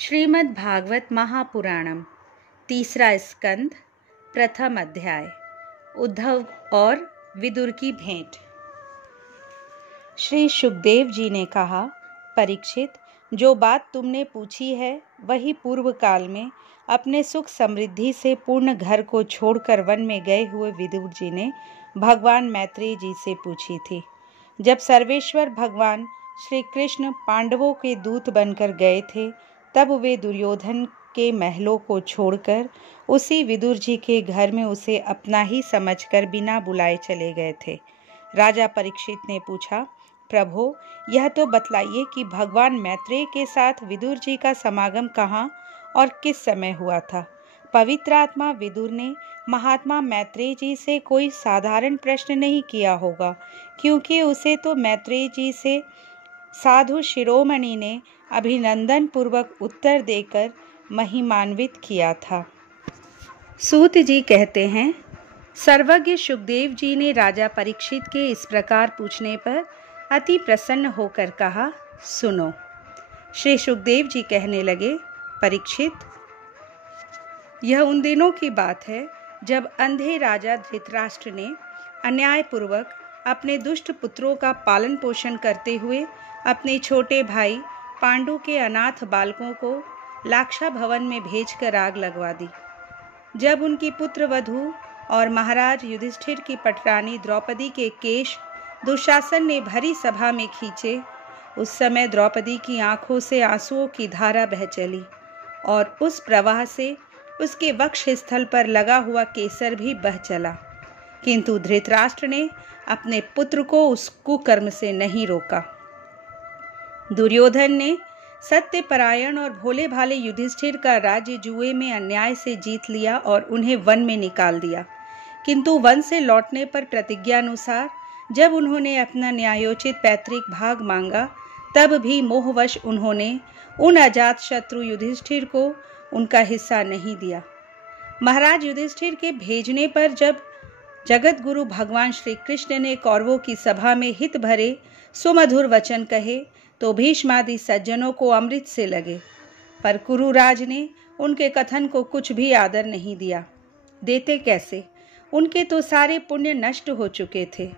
श्रीमद् भागवत महापुराणम तीसरा स्कंद प्रथम अध्याय उद्धव और विदुर की भेंट। श्री सुखदेव जी ने कहा, परीक्षित, जो बात तुमने पूछी है वही पूर्व काल में अपने सुख समृद्धि से पूर्ण घर को छोड़कर वन में गए हुए विदुर जी ने भगवान मैत्रेय जी से पूछी थी। जब सर्वेश्वर भगवान श्री कृष्ण पांडवों के दूत बनकर गए थे, तब वे दुर्योधन के महलों को छोड़कर उसी विदुर जी के घर में उसे अपना ही समझकर बिना बुलाए चले गए थे। राजा परीक्षित ने पूछा, प्रभो, यह तो बतलाइए कि भगवान मैत्रेय के साथ विदुर जी का समागम कहाँ और किस समय हुआ था। पवित्र आत्मा विदुर ने महात्मा मैत्रेय जी से कोई साधारण प्रश्न नहीं किया होगा, क्योंकि उसे तो मैत्रेय जी से साधु शिरोमणि ने अभिनंदन पूर्वक उत्तर देकर महिमान्वित किया था। सूत जी कहते हैं, सर्वज्ञ सुखदेव जी ने राजा परीक्षित के इस प्रकार पूछने पर अति प्रसन्न होकर कहा, सुनो। श्री सुखदेव जी कहने लगे, परीक्षित, यह उन दिनों की बात है जब अंधे राजा धृतराष्ट्र ने अन्यायपूर्वक अपने दुष्ट पुत्रों का पालन पोषण करते हुए अपने छोटे भाई पांडु के अनाथ बालकों को लाक्षा भवन में भेजकर आग लगवा दी। जब उनकी पुत्र वधू और महाराज युधिष्ठिर की पटरानी द्रौपदी के केश दुशासन ने भरी सभा में खींचे, उस समय द्रौपदी की आंखों से आंसुओं की धारा बह चली और उस प्रवाह से उसके वक्ष स्थल पर लगा हुआ केसर भी बह चला। किंतु धृतराष्ट्र ने अपने पुत्र को उस कुकर्म से नहीं रोका। दुर्योधन ने सत्यपरायण और भोले भाले युधिष्ठिर का राज्य जुए में अन्याय से जीत लिया और उन्हें वन में निकाल दिया। किंतु वन से लौटने पर प्रतिज्ञानुसार जब उन्होंने अपना न्यायोचित पैतृक भाग मांगा, तब भी मोहवश उन्होंने उन अजात शत्रु युधिष्ठिर को उनका हिस्सा नहीं दिया। महाराज युधिष्ठिर के भेजने पर जब जगत गुरु भगवान श्री कृष्ण ने कौरवों की सभा में हित भरे सुमधुर वचन कहे, तो भीष्मादि सज्जनों को अमृत से लगे, पर कुरुराज ने उनके कथन को कुछ भी आदर नहीं दिया। देते कैसे, उनके तो सारे पुण्य नष्ट हो चुके थे।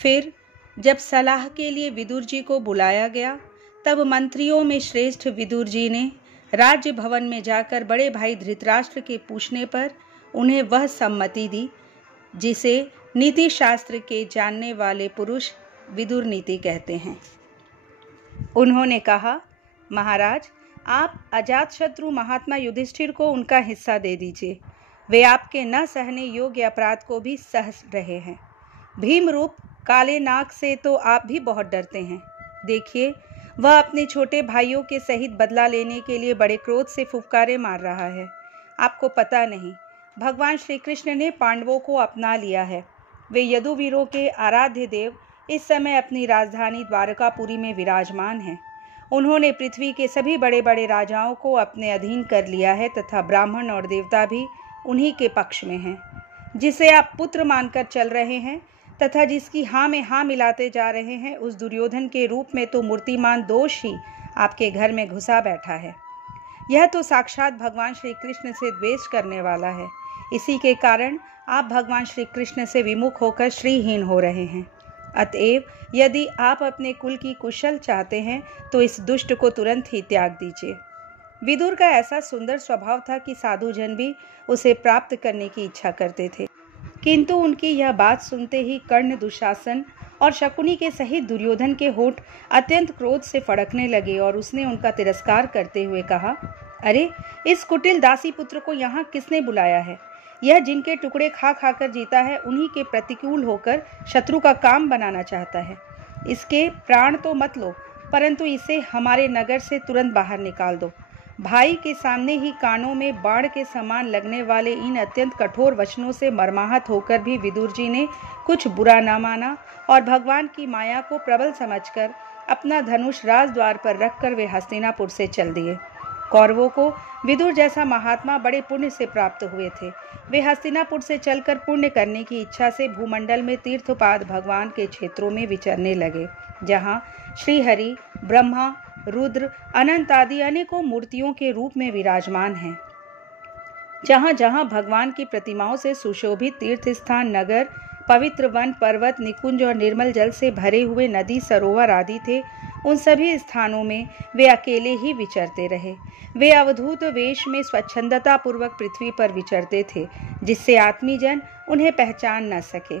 फिर जब सलाह के लिए विदुर जी को बुलाया गया, तब मंत्रियों में श्रेष्ठ विदुर जी ने राज्य भवन में जाकर बड़े भाई धृतराष्ट्र के पूछने पर उन्हें वह सम्मति दी जिसे नीति शास्त्र के जानने वाले पुरुष विदुर नीति कहते हैं। उन्होंने कहा, महाराज, आप अजातशत्रु महात्मा युधिष्ठिर को उनका हिस्सा दे दीजिए। वे आपके न सहने योग्य अपराध को भी सह रहे हैं। भीम रूप काले नाग से तो आप भी बहुत डरते हैं। देखिए, वह अपने छोटे भाइयों के सहित बदला लेने के लिए बड़े क्रोध से फुफकारे मार रहा है। आपको पता नहीं, भगवान श्री कृष्ण ने पांडवों को अपना लिया है। वे यदुवीरों के आराध्य देव इस समय अपनी राजधानी द्वारकापुरी में विराजमान हैं। उन्होंने पृथ्वी के सभी बड़े बड़े राजाओं को अपने अधीन कर लिया है तथा ब्राह्मण और देवता भी उन्हीं के पक्ष में हैं। जिसे आप पुत्र मानकर चल रहे हैं तथा जिसकी हाँ में हाँ मिलाते जा रहे हैं, उस दुर्योधन के रूप में तो मूर्तिमान दोष ही आपके घर में घुसा बैठा है। यह तो साक्षात भगवान श्री कृष्ण से द्वेष करने वाला है। इसी के कारण आप भगवान श्री कृष्ण से विमुख होकर श्रीहीन हो रहे हैं। अतएव यदि आप अपने कुल की कुशल चाहते हैं तो इस दुष्ट को तुरंत ही त्याग दीजिए। विदुर का ऐसा सुंदर स्वभाव था कि साधुजन भी उसे प्राप्त करने की इच्छा करते थे। किंतु उनकी यह बात सुनते ही कर्ण, दुशासन और शकुनी के सहित दुर्योधन के होठ अत्यंत क्रोध से फड़कने लगे और उसने उनका तिरस्कार करते हुए कहा, अरे, इस कुटिल दासी पुत्र को यहाँ किसने बुलाया है? यह जिनके टुकड़े खा खाकर जीता है, उन्हीं के प्रतिकूल होकर शत्रु का काम बनाना चाहता है। इसके प्राण तो मत लो, परंतु इसे हमारे नगर से तुरंत बाहर निकाल दो। भाई के सामने ही कानों में बाण के समान लगने वाले इन अत्यंत कठोर वचनों से मर्माहत होकर भी विदुर जी ने कुछ बुरा न माना और भगवान की माया को प्रबल समझकर अपना धनुष राजद्वार पर रखकर वे हस्तिनापुर से चल दिए। कौरवों को विदुर जैसा महात्मा बड़े पुण्य से प्राप्त हुए थे। वे हस्तिनापुर से चलकर पुण्य करने की इच्छा से भूमंडल में तीर्थपाद भगवान के क्षेत्रों में विचरने लगे, जहाँ श्रीहरि, ब्रह्मा, रुद्र, अनंत आदि अनेकों मूर्तियों के रूप में विराजमान हैं। जहाँ जहाँ भगवान की प्रतिमाओं से सुशोभित तीर्थ स्थान, नगर, पवित्र वन, पर्वत, निकुंज और निर्मल जल से भरे हुए नदी, सरोवर आदि थे, उन सभी स्थानों में वे अकेले ही विचरते रहे। वे अवधूत वेश में स्वच्छंदता पूर्वक पृथ्वी पर विचरते थे, जिससे आत्मीजन उन्हें पहचान न सके।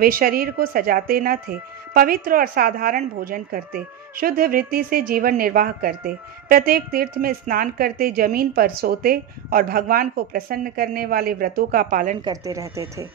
वे शरीर को सजाते न थे, पवित्र और साधारण भोजन करते, शुद्ध वृत्ति से जीवन निर्वाह करते, प्रत्येक तीर्थ में स्नान करते, जमीन पर सोते और भगवान को प्रसन्न करने वाले व्रतों का पालन करते रहते थे।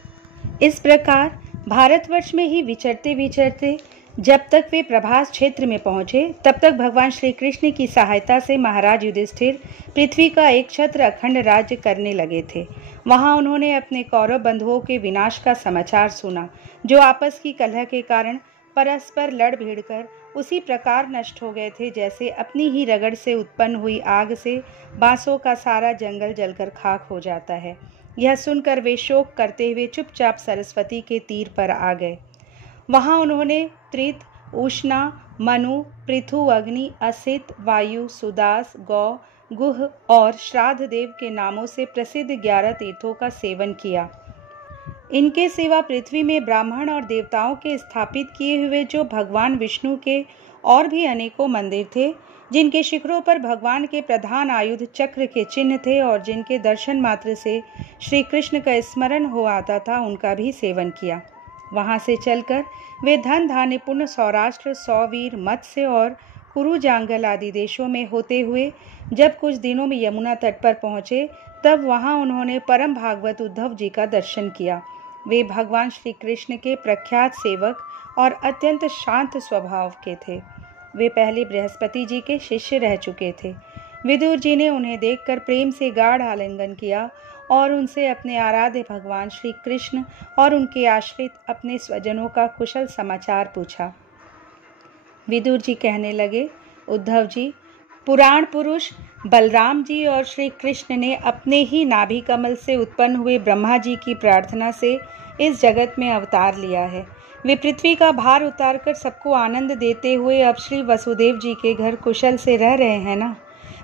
इस प्रकार भारतवर्ष में ही विचरते विचरते जब तक वे प्रभास क्षेत्र में पहुंचे, तब तक भगवान श्री कृष्ण की सहायता से महाराज युधिष्ठिर पृथ्वी का एक छत्र अखंड राज्य करने लगे थे। वहां उन्होंने अपने कौरव बंधुओं के विनाश का समाचार सुना, जो आपस की कलह के कारण परस्पर लड़ भिड़कर उसी प्रकार नष्ट हो गए थे, जैसे अपनी ही रगड़ से उत्पन्न हुई आग से बांसों का सारा जंगल जलकर खाक हो जाता है। यह सुनकर वे शोक करते हुए चुपचाप सरस्वती के तीर पर आ गए। वहां उन्होंने त्रित, उष्णा, मनु, पृथु, अग्नि, असित, वायु, सुदास, गौ, गुह और श्राद्ध देव के नामों से प्रसिद्ध 11 तीर्थों का सेवन किया। इनके सिवा पृथ्वी में ब्राह्मण और देवताओं के स्थापित किए हुए जो भगवान विष्णु के और भी अनेकों मंदिर थे, जिनके शिखरों पर भगवान के प्रधान आयुध चक्र के चिन्ह थे और जिनके दर्शन मात्र से श्री कृष्ण का स्मरण हो आता था, उनका भी सेवन किया। वहां से चलकर वे धन धान्यपूर्ण सौराष्ट्र, सौवीर, मत्स्य और कुरु जांगल आदि देशों में होते हुए जब कुछ दिनों में यमुना तट पर पहुंचे, तब वहां उन्होंने परम भागवत उद्धव जी का दर्शन किया। वे भगवान श्री कृष्ण के प्रख्यात सेवक और अत्यंत शांत स्वभाव के थे। वे पहले बृहस्पति जी के शिष्य रह चुके थे। विदुर जी ने उन्हें देखकर प्रेम से गाढ़ आलिंगन किया और उनसे अपने आराध्य भगवान श्री कृष्ण और उनके आश्रित अपने स्वजनों का कुशल समाचार पूछा। विदुर जी कहने लगे, उद्धव जी, पुराण पुरुष बलराम जी और श्री कृष्ण ने अपने ही नाभि कमल से उत्पन्न हुए ब्रह्मा जी की प्रार्थना से इस जगत में अवतार लिया है। वे पृथ्वी का भार उतारकर सबको आनंद देते हुए अब श्री वसुदेव जी के घर कुशल से रह रहे हैं ना।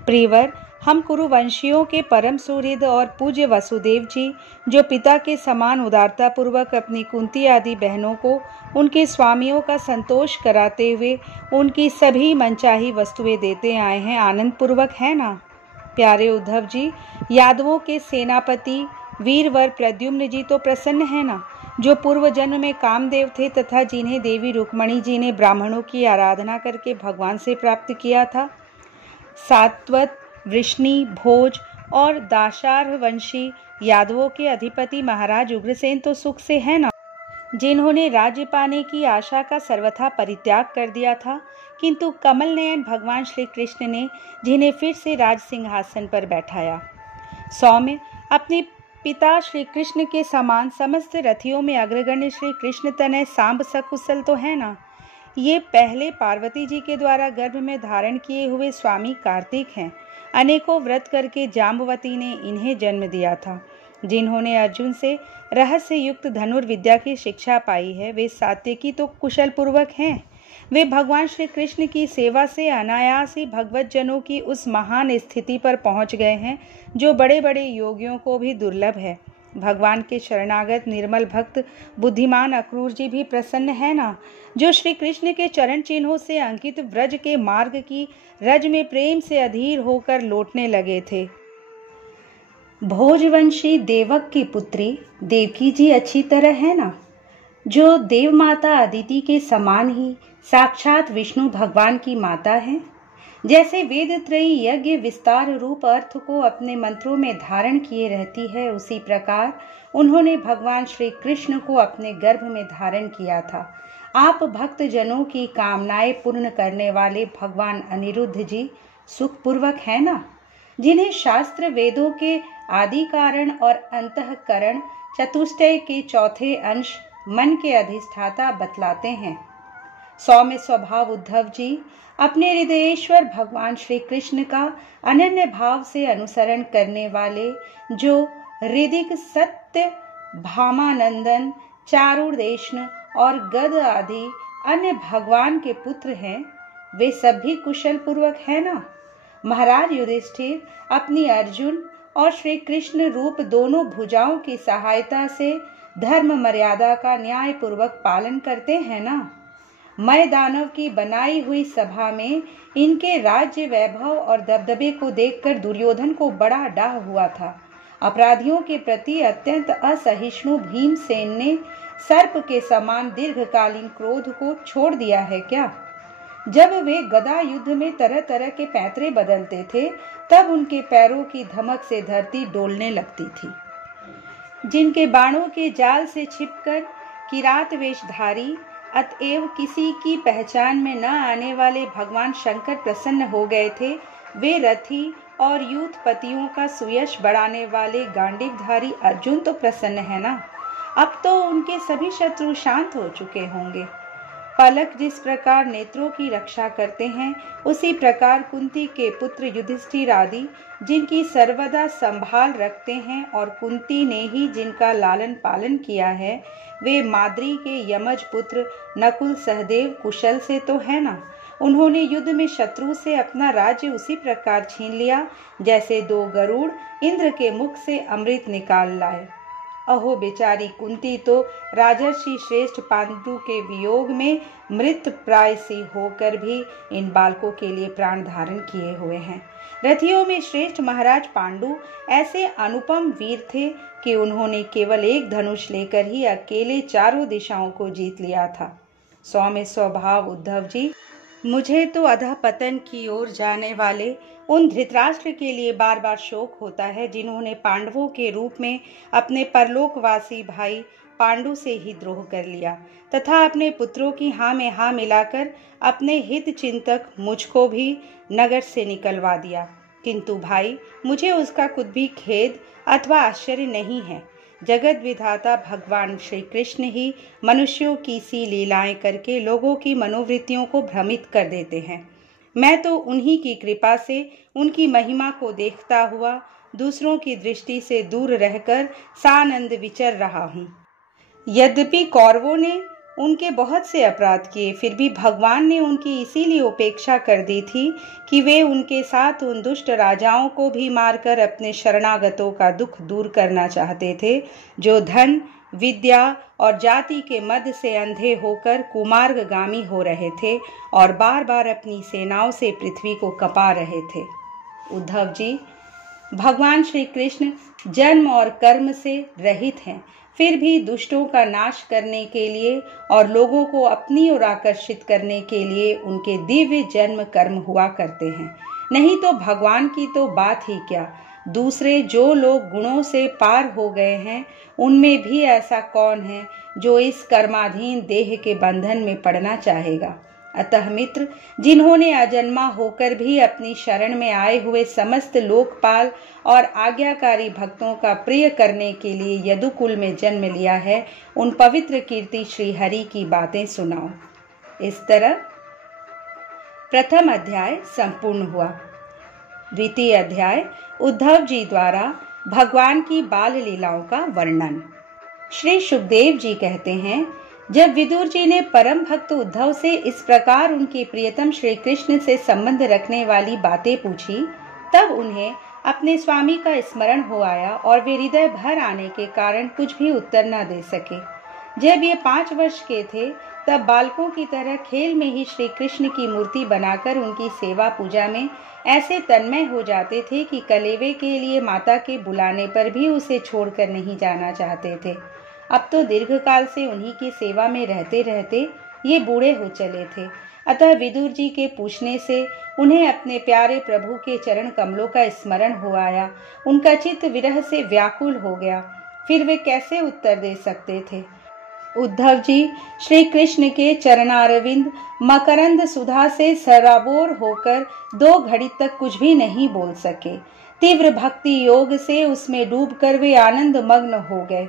प्रियवर, हम कुरुवंशियों के परम सुहृद और पूज्य वसुदेव जी, जो पिता के समान उदारता पूर्वक अपनी कुंती आदि बहनों को उनके स्वामियों का संतोष कराते हुए उनकी सभी मनचाही वस्तुएं देते आए हैं, आनंद पूर्वक है ना। प्यारे उद्धव जी, यादवों के सेनापति वीरवर प्रद्युम्न जी तो प्रसन्न है ना, जो पूर्व जन्म में कामदेव थे तथा जिन्हें देवी रुक्मणी जी ने ब्राह्मणों की आराधना करके भगवान से प्राप्त किया था। सात्वत, वृष्णि, भोज और दाशार्ह वंशी यादवों के अधिपति महाराज उग्रसेन तो सुख से है ना, जिन्होंने राज्य पाने की आशा का सर्वथा परित्याग कर दिया था, किंतु कमल नयन भगवान श्री कृष्ण ने जिन्हें फिर से राज सिंहासन पर बैठाया। सौम्य, अपने पिता श्री कृष्ण के समान समस्त रथियों में अग्रगण्य श्री कृष्ण तनय सांब सकुशल तो है ना। ये पहले पार्वती जी के द्वारा गर्भ में धारण किए हुए स्वामी कार्तिक हैं। अनेकों व्रत करके जाम्बवती ने इन्हें जन्म दिया था। जिन्होंने अर्जुन से रहस्य युक्त धनुर्विद्या की शिक्षा पाई है, वे सात्यकी तो कुशल पूर्वक हैं। वे भगवान श्री कृष्ण की सेवा से अनायास ही भगवत जनों की उस महान स्थिति पर पहुंच गए हैं, जो बड़े बड़े योगियों को भी दुर्लभ है। भगवान के शरणागत निर्मल भक्त बुद्धिमान अक्रूर जी भी प्रसन्न है ना, जो श्री कृष्ण के चरण चिन्हों से अंकित व्रज के मार्ग की रज में प्रेम से अधीर होकर लौटने लगे थे। भोजवंशी देवक की पुत्री देवकी जी अच्छी तरह है ना, जो देव माता अदिति के समान ही साक्षात विष्णु भगवान की माता है। जैसे वेद त्रयी यज्ञ विस्तार रूप अर्थ को अपने मंत्रों में धारण किए रहती है, उसी प्रकार उन्होंने भगवान श्री कृष्ण को अपने गर्भ में धारण किया था। आप भक्त जनों की कामनाएं पूर्ण करने वाले भगवान अनिरुद्ध जी सुखपूर्वक है ना, जिन्हें शास्त्र वेदों के आदि कारण और अंतःकरण चतुष्टय के चौथे अंश मन के अधिष्ठाता बतलाते हैं। सौम्य स्वभाव उद्धव जी, अपने हृदयेश्वर भगवान श्री कृष्ण का अनन्य भाव से अनुसरण करने वाले, जो हृदिक सत्य, भामानंदन, चारुदेशन और गद आदि अन्य भगवान के पुत्र हैं, वे सब भी कुशल पूर्वक है ना? महाराज युधिष्ठिर अपनी अर्जुन और श्री कृष्ण रूप दोनों भुजाओं की सहायता से धर्म मर्यादा का न्याय पूर्वक पालन करते हैं ना? मैं दानव की बनाई हुई सभा में इनके राज्य वैभव और दबदबे को देखकर दुर्योधन को बड़ा डाह हुआ था। अपराधियों के प्रति अत्यंत असहिष्णु भीमसेन ने सर्प के समान दीर्घकालीन क्रोध को छोड़ दिया है क्या? जब वे गदा युद्ध में तरह तरह के पैंतरे बदलते थे, तब उनके पैरों की धमक से धरती डोलने लगती थी। जिनके बाणों के जाल से छिपकर किरात वेशधारी, अतएव किसी की पहचान में न आने वाले भगवान शंकर प्रसन्न हो गए थे, वे रथी और यूथपतियों का सुयश बढ़ाने वाले गांडीवधारी अर्जुन तो प्रसन्न है ना? अब तो उनके सभी शत्रु शांत हो चुके होंगे। पलक जिस प्रकार नेत्रों की रक्षा करते हैं, उसी प्रकार कुंती के पुत्र युधिष्ठिर आदि जिनकी सर्वदा संभाल रखते हैं और कुंती ने ही जिनका लालन पालन किया है, वे माद्री के यमज पुत्र नकुल सहदेव कुशल से तो है ना? उन्होंने युद्ध में शत्रु से अपना राज्य उसी प्रकार छीन लिया जैसे दो गरुड़ इंद्र के मुख से अमृत निकाल लाए। अहो बेचारी कुंती तो राजर्षि श्रेष्ठ पांडु के वियोग में मृत प्राय सी होकर भी इन बालकों के लिए प्राण धारण किए हुए हैं। रथियों में श्रेष्ठ महाराज पांडु ऐसे अनुपम वीर थे कि उन्होंने केवल एक धनुष लेकर ही अकेले चारों दिशाओं को जीत लिया था। सौम्य स्वभाव उद्धव जी, मुझे तो अधःपतन की ओर जाने वाले उन धृतराष्ट्र के लिए बार बार शोक होता है जिन्होंने पांडवों के रूप में अपने परलोकवासी भाई पांडु से ही द्रोह कर लिया तथा अपने पुत्रों की हाँ में हाँ मिलाकर अपने हित चिंतक मुझको भी नगर से निकलवा दिया। किंतु भाई, मुझे उसका कुछ भी खेद अथवा आश्चर्य नहीं है। जगत विधाता भगवान श्री कृष्ण ही मनुष्यों की सी लीलाएं करके लोगों की मनोवृत्तियों को भ्रमित कर देते हैं। मैं तो उन्हीं की कृपा से उनकी महिमा को देखता हुआ दूसरों की दृष्टि से दूर रहकर सानंद विचर रहा हूँ। यद्यपि कौरवों ने उनके बहुत से अपराध किए, फिर भी भगवान ने उनकी इसीलिए उपेक्षा कर दी थी कि वे उनके साथ उन दुष्ट राजाओं को भी मारकर अपने शरणागतों का दुख दूर करना चाहते थे, जो धन, विद्या और जाति के मद से अंधे होकर कुमार्गगामी हो रहे थे और बार बार अपनी सेनाओं से पृथ्वी को कपा रहे थे। उद्धव जी, भगवान श्री कृष्ण जन्म और कर्म से रहित हैं, फिर भी दुष्टों का नाश करने के लिए और लोगों को अपनी ओर आकर्षित करने के लिए उनके दिव्य जन्म कर्म हुआ करते हैं। नहीं तो भगवान की तो बात ही क्या, दूसरे जो लोग गुणों से पार हो गए हैं, उनमें भी ऐसा कौन है जो इस कर्माधीन देह के बंधन में पड़ना चाहेगा। अतः मित्र, जिन्होंने अजन्मा होकर भी अपनी शरण में आए हुए समस्त लोकपाल और आज्ञाकारी भक्तों का प्रिय करने के लिए यदुकुल में जन्म लिया है, उन पवित्र कीर्ति श्री हरि की बातें सुनाओ। इस तरह प्रथम अध्याय संपूर्ण हुआ। द्वितीय अध्याय उद्धव जी द्वारा भगवान की बाल लीलाओं का वर्णन। श्री सुखदेव जी कहते हैं, जब विदुर जी ने परम भक्त उद्धव से इस प्रकार उनके प्रियतम श्री कृष्ण से संबंध रखने वाली बातें पूछी, तब उन्हें अपने स्वामी का स्मरण हो आया और वे हृदय भर आने के कारण कुछ भी उत्तर न दे सके। जब ये 5 वर्ष के थे, तब बालकों की तरह खेल में ही श्री कृष्ण की मूर्ति बनाकर उनकी सेवा पूजा में ऐसे तन्मय हो जाते थे कि कलेवे के लिए माता के बुलाने पर भी उसे छोड़कर नहीं जाना चाहते थे। अब तो दीर्घकाल से उन्हीं की सेवा में रहते रहते ये बूढ़े हो चले थे। अतः विदुर जी के पूछने से उन्हें अपने प्यारे प्रभु के चरण कमलों का स्मरण हो आया। उनका चित्त विरह से व्याकुल हो गया। फिर वे कैसे उत्तर दे सकते थे। उद्धव जी श्री कृष्ण के चरणारविंद मकरंद सुधा से सराबोर होकर 2 घड़ी तक कुछ भी नहीं बोल सके। तीव्र भक्ति योग से उसमें डूबकर वे आनंद मग्न हो गए।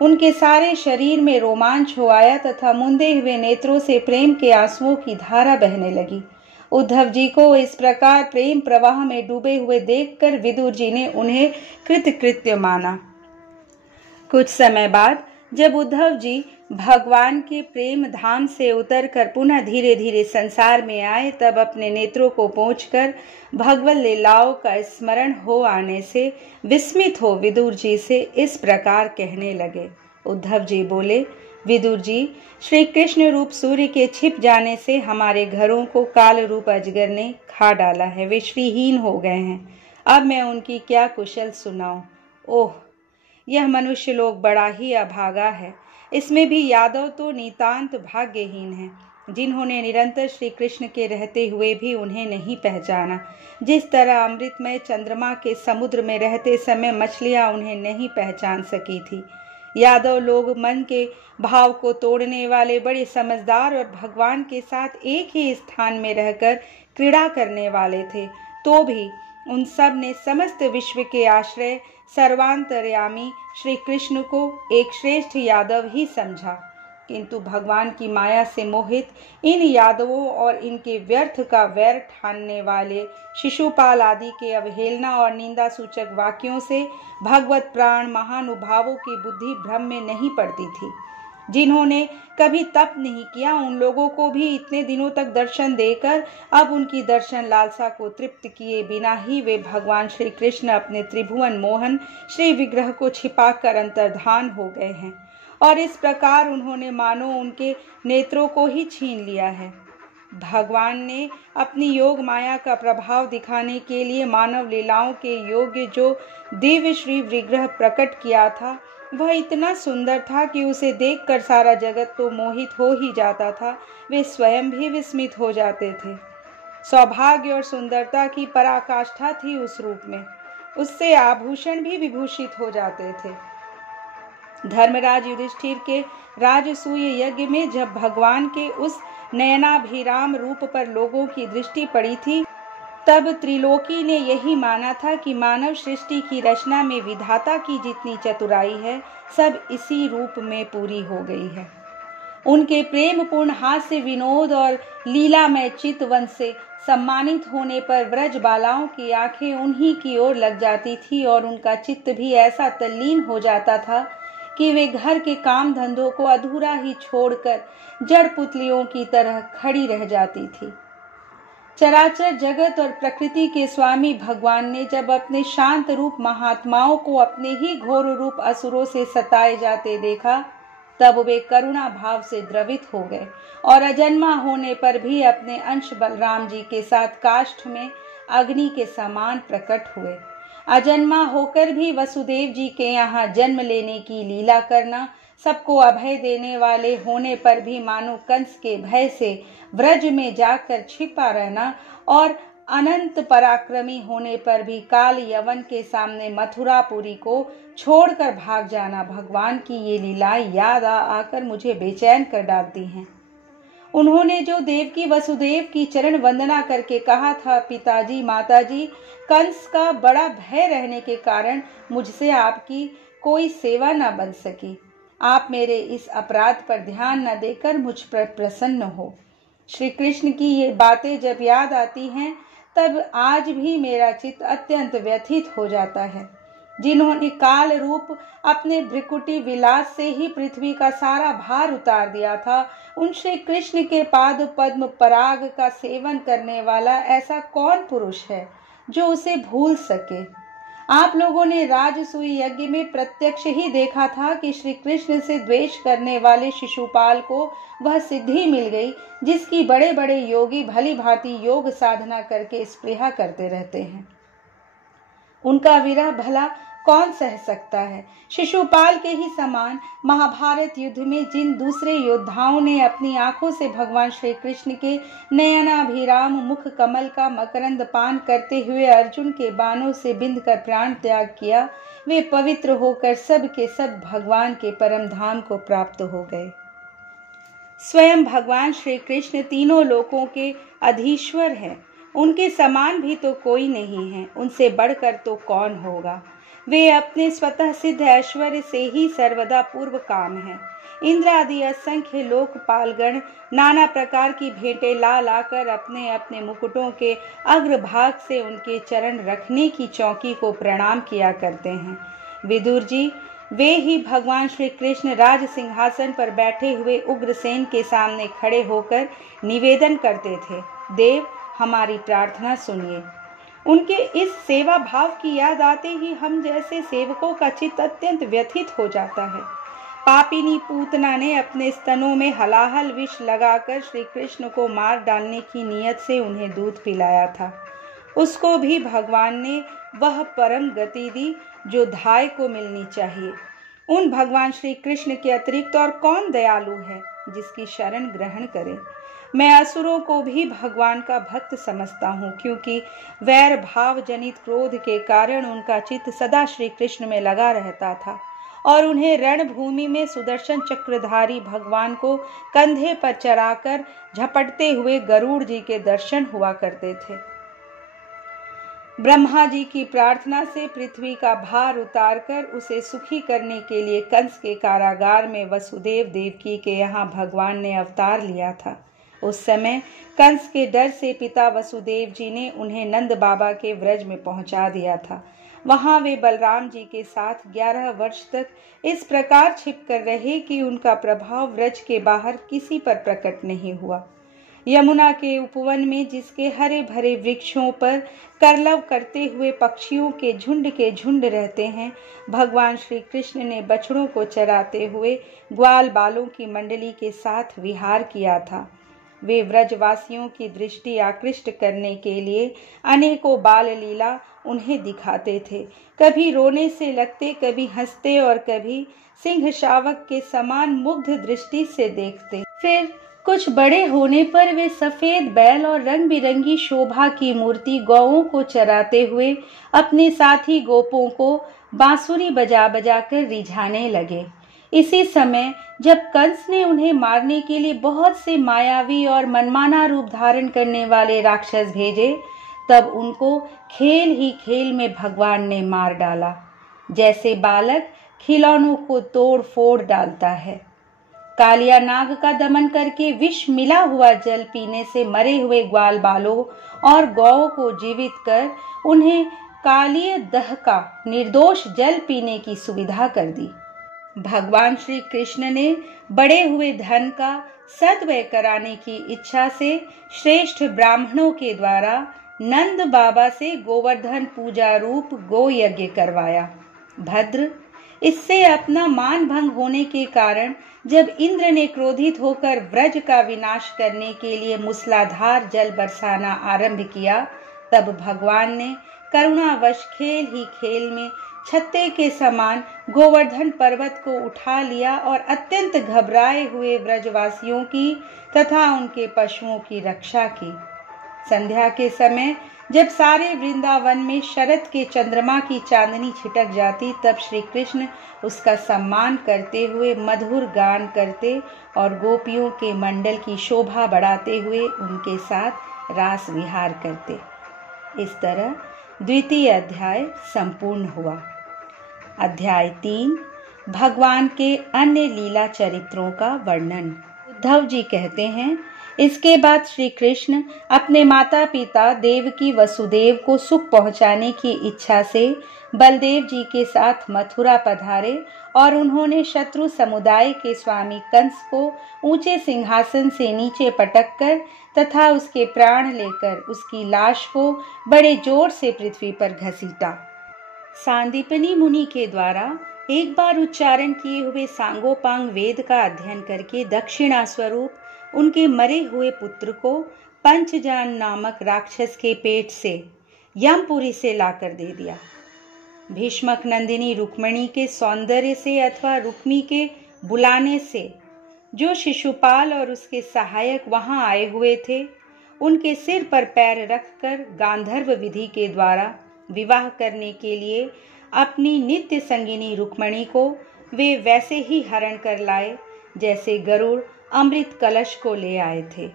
उनके सारे शरीर में रोमांच हो आया तथा मुंदे हुए नेत्रों से प्रेम के आंसुओं की धारा बहने लगी। उद्धव जी को इस प्रकार प्रेम प्रवाह में डूबे हुए देखकर विदुर जी ने उन्हें कृतकृत्य माना। कुछ समय बाद जब उद्धव जी भगवान के प्रेम धाम से उतरकर पुनः धीरे धीरे संसार में आए, तब अपने नेत्रों को पोंछकर भगवत लीलाओं का स्मरण हो आने से विस्मित हो विदुर जी से इस प्रकार कहने लगे। उद्धव जी बोले, विदुर जी, श्री कृष्ण रूप सूर्य के छिप जाने से हमारे घरों को काल रूप अजगर ने खा डाला है, वे श्रीहीन हो गए हैं। अब मैं उनकी क्या कुशल सुनाऊं। ओह, यह मनुष्य लोग बड़ा ही अभागा है। इसमें भी यादव तो नितांत भाग्यहीन हैं, जिन्होंने निरंतर श्री कृष्ण के रहते हुए भी उन्हें नहीं पहचाना। जिस तरह अमृतमय चंद्रमा के समुद्र में रहते समय मछलियां उन्हें नहीं पहचान सकी थी। यादव लोग मन के भाव को तोड़ने वाले, बड़े समझदार और भगवान के साथ एक ही स्थान में रहकर क्रीड़ा करने वाले थे, तो भी उन सब ने समस्त विश्व के आश्रय सर्वांतर्यामी श्री कृष्ण को एक श्रेष्ठ यादव ही समझा। किंतु भगवान की माया से मोहित इन यादवों और इनके व्यर्थ का वैर ठानने वाले शिशुपाल आदि के अवहेलना और निंदा सूचक वाक्यों से भगवत प्राण महानुभावों की बुद्धि भ्रम में नहीं पड़ती थी। जिन्होंने कभी तप नहीं किया, उन लोगों को भी इतने दिनों तक दर्शन देकर अब उनकी दर्शन लालसा को तृप्त किए बिना ही वे भगवान श्री कृष्ण अपने त्रिभुवन मोहन श्री विग्रह को छिपाकर अंतर्धान हो गए हैं, और इस प्रकार उन्होंने मानो उनके नेत्रों को ही छीन लिया है। भगवान ने अपनी योग माया का प्रभाव दिखाने के लिए मानव लीलाओं के योग्य जो दिव्य श्री विग्रह प्रकट किया था, वह इतना सुंदर था कि उसे देखकर सारा जगत तो मोहित हो ही जाता था, वे स्वयं भी विस्मित हो जाते थे। सौभाग्य और सुंदरता की पराकाष्ठा थी उस रूप में, उससे आभूषण भी विभूषित हो जाते थे। धर्मराज युधिष्ठिर के राजसूय यज्ञ में जब भगवान के उस नयनाभिराम रूप पर लोगों की दृष्टि पड़ी थी, तब त्रिलोकी ने यही माना था कि मानव सृष्टि की रचना में विधाता की जितनी चतुराई है, सब इसी रूप में पूरी हो गई है। उनके प्रेम पूर्ण हास्य विनोद और लीलामय चितवन से सम्मानित होने पर व्रज बालाओं की आंखें उन्हीं की ओर लग जाती थी, और उनका चित्त भी ऐसा तल्लीन हो जाता था कि वे घर के काम धंधों को अधूरा ही छोड़कर जड़ पुतलियों की तरह खड़ी रह जाती थी। चराचर जगत और प्रकृति के स्वामी भगवान ने जब अपने शांत रूप महात्माओं को अपने ही घोर रूप असुरों से सताए जाते देखा, तब वे करुणा भाव से द्रवित हो गए और अजन्मा होने पर भी अपने अंश बलराम जी के साथ काष्ठ में अग्नि के समान प्रकट हुए। अजन्मा होकर भी वसुदेव जी के यहाँ जन्म लेने की लीला करना, सबको अभय देने वाले होने पर भी मानो कंस के भय से व्रज में जाकर छिपा रहना, और अनंत पराक्रमी होने पर भी काल यवन के सामने मथुरापुरी को छोड़कर भाग जाना, भगवान की ये लीलाएं याद आकर मुझे बेचैन कर डालती हैं। उन्होंने जो देवकी वसुदेव की चरण वंदना करके कहा था, पिताजी माताजी, कंस का बड़ा भय रहने के कारण मुझसे आपकी कोई सेवा न बन सकी। आप मेरे इस अपराध पर ध्यान न देकर मुझ पर प्रसन्न हो। श्री कृष्ण की ये बातें जब याद आती हैं, तब आज भी मेरा चित्त अत्यंत व्यथित हो जाता है। जिन्होंने काल रूप अपने भ्रिकुटी विलास से ही पृथ्वी का सारा भार उतार दिया था, उन श्री कृष्ण के पाद पद्म पराग का सेवन करने वाला ऐसा कौन पुरुष है जो उसे भूल सके। आप लोगों ने राजसूय यज्ञ में प्रत्यक्ष ही देखा था कि श्री कृष्ण से द्वेष करने वाले शिशुपाल को वह सिद्धि मिल गई जिसकी बड़े बड़े योगी भली भांति योग साधना करके स्पृहा करते रहते हैं। उनका विरह भला कौन सह सकता है। शिशुपाल के ही समान महाभारत युद्ध में जिन दूसरे योद्धाओं ने अपनी आंखों से भगवान श्री कृष्ण के नयनाभिराम मुख कमल का मकरंद पान करते हुए अर्जुन के बाणों से बिंध कर प्राण त्याग किया, वे पवित्र होकर सब के सब भगवान के परम धाम को प्राप्त हो गए। स्वयं भगवान श्री कृष्ण तीनों लोकों के अधीश्वर हैं। उनके समान भी तो कोई नहीं है, उनसे बढ़कर तो कौन होगा। वे अपने स्वतः सिद्ध ऐश्वर्य से ही सर्वदा पूर्व काम हैं। इंद्र आदि असंख्य लोकपालगण नाना प्रकार की भेंटें ला लाकर अपने अपने मुकुटों के अग्रभाग से उनके चरण रखने की चौकी को प्रणाम किया करते हैं। विदुर जी, वे ही भगवान श्री कृष्ण राज सिंहासन पर बैठे हुए उग्रसेन के सामने खड़े होकर निवेदन करते थे, देव हमारी प्रार्थना सुनिए। उनके इस सेवा भाव की याद आते ही हम जैसे सेवकों का चित्त अत्यंत व्यथित हो जाता है। पापिनी पूतना ने अपने स्तनों में हलाहल विष लगाकर श्री कृष्ण को मार डालने की नीयत से उन्हें दूध पिलाया था। उसको भी भगवान ने वह परम गति दी जो धाय को मिलनी चाहिए। उन भगवान श्री कृष्ण के अतिरिक्त और कौन दयालु है जिसकी शरण ग्रहण करे। मैं असुरों को भी भगवान का भक्त समझता हूँ, क्योंकि वैर भाव जनित क्रोध के कारण उनका चित्त सदा श्री कृष्ण में लगा रहता था और उन्हें रणभूमि में सुदर्शन चक्रधारी भगवान को कंधे पर चढ़ाकर झपटते हुए गरुड़ जी के दर्शन हुआ करते थे। ब्रह्मा जी की प्रार्थना से पृथ्वी का भार उतारकर उसे सुखी करने के लिए कंस के कारागार में वसुदेव देवकी के यहाँ भगवान ने अवतार लिया था। उस समय कंस के डर से पिता वसुदेव जी ने उन्हें नंद बाबा के व्रज में पहुंचा दिया था। वहां वे बलराम जी के साथ 11 वर्ष तक इस प्रकार छिप कर रहे कि उनका प्रभाव व्रज के बाहर किसी पर प्रकट नहीं हुआ। यमुना के उपवन में जिसके हरे भरे वृक्षों पर करलव करते हुए पक्षियों के झुंड रहते हैं, भगवान श्री कृष्ण ने बछड़ों को चराते हुए ग्वाल बालों की मंडली के साथ विहार किया था। वे व्रजवासियों की दृष्टि आकृष्ट करने के लिए अनेकों बाल लीला उन्हें दिखाते थे। कभी रोने से लगते, कभी हंसते और कभी सिंह शावक के समान मुग्ध दृष्टि से देखते। फिर कुछ बड़े होने पर वे सफेद बैल और रंग बिरंगी शोभा की मूर्ति गौओं को चराते हुए अपने साथी गोपों को बांसुरी बजा बजाकर रिझाने लगे। इसी समय जब कंस ने उन्हें मारने के लिए बहुत से मायावी और मनमाना रूप धारण करने वाले राक्षस भेजे, तब उनको खेल ही खेल में भगवान ने मार डाला, जैसे बालक खिलौनों को तोड़ फोड़ डालता है। कालिया नाग का दमन करके विष मिला हुआ जल पीने से मरे हुए ग्वाल बालों और गौ को जीवित कर उन्हें कालिय दह का निर्दोष जल पीने की सुविधा कर दी। भगवान श्री कृष्ण ने बड़े हुए धन का सद्व्यय कराने की इच्छा से श्रेष्ठ ब्राह्मणों के द्वारा नंद बाबा से गोवर्धन पूजा रूप गो यज्ञ करवाया। भद्र, इससे अपना मान भंग होने के कारण जब इंद्र ने क्रोधित होकर व्रज का विनाश करने के लिए मूसलाधार जल बरसाना आरंभ किया, तब भगवान ने करुणावश खेल ही खेल में छत्ते के समान गोवर्धन पर्वत को उठा लिया और अत्यंत घबराए हुए व्रजवासियों की तथा उनके पशुओं की रक्षा की। संध्या के समय जब सारे वृंदावन में शरद के चंद्रमा की चांदनी छिटक जाती, तब श्री कृष्ण उसका सम्मान करते हुए मधुर गान करते और गोपियों के मंडल की शोभा बढ़ाते हुए उनके साथ रास विहार करते। इस तरह द्वितीय अध्याय संपूर्ण हुआ। अध्याय 3 भगवान के अन्य लीला चरित्रों का वर्णन। उद्धव जी कहते हैं, इसके बाद श्री कृष्ण अपने माता पिता देवकी वसुदेव को सुख पहुंचाने की इच्छा से बलदेव जी के साथ मथुरा पधारे और उन्होंने शत्रु समुदाय के स्वामी कंस को ऊंचे सिंहासन से नीचे पटककर तथा उसके प्राण लेकर उसकी लाश को बड़े जोर से पृथ्वी पर घसीटा। सांदीपनी मुनि के द्वारा एक बार उच्चारण किए हुए सांगोपांग वेद का अध्ययन करके दक्षिणा स्वरूप उनके मरे हुए पुत्र को पंचजान नामक राक्षस के पेट से यमपुरी से लाकर दे दिया। भीष्मक नंदिनी रुक्मिणी के सौंदर्य से अथवा रुक्मी के बुलाने से जो शिशुपाल और उसके सहायक वहां आए हुए थे, उनके सिर पर पैर रखकर गांधर्व विधि के द्वारा विवाह करने के लिए अपनी नित्य संगिनी रुक्मिणी को वे वैसे ही हरण कर लाए जैसे गरुड़ अमृत कलश को ले आए थे।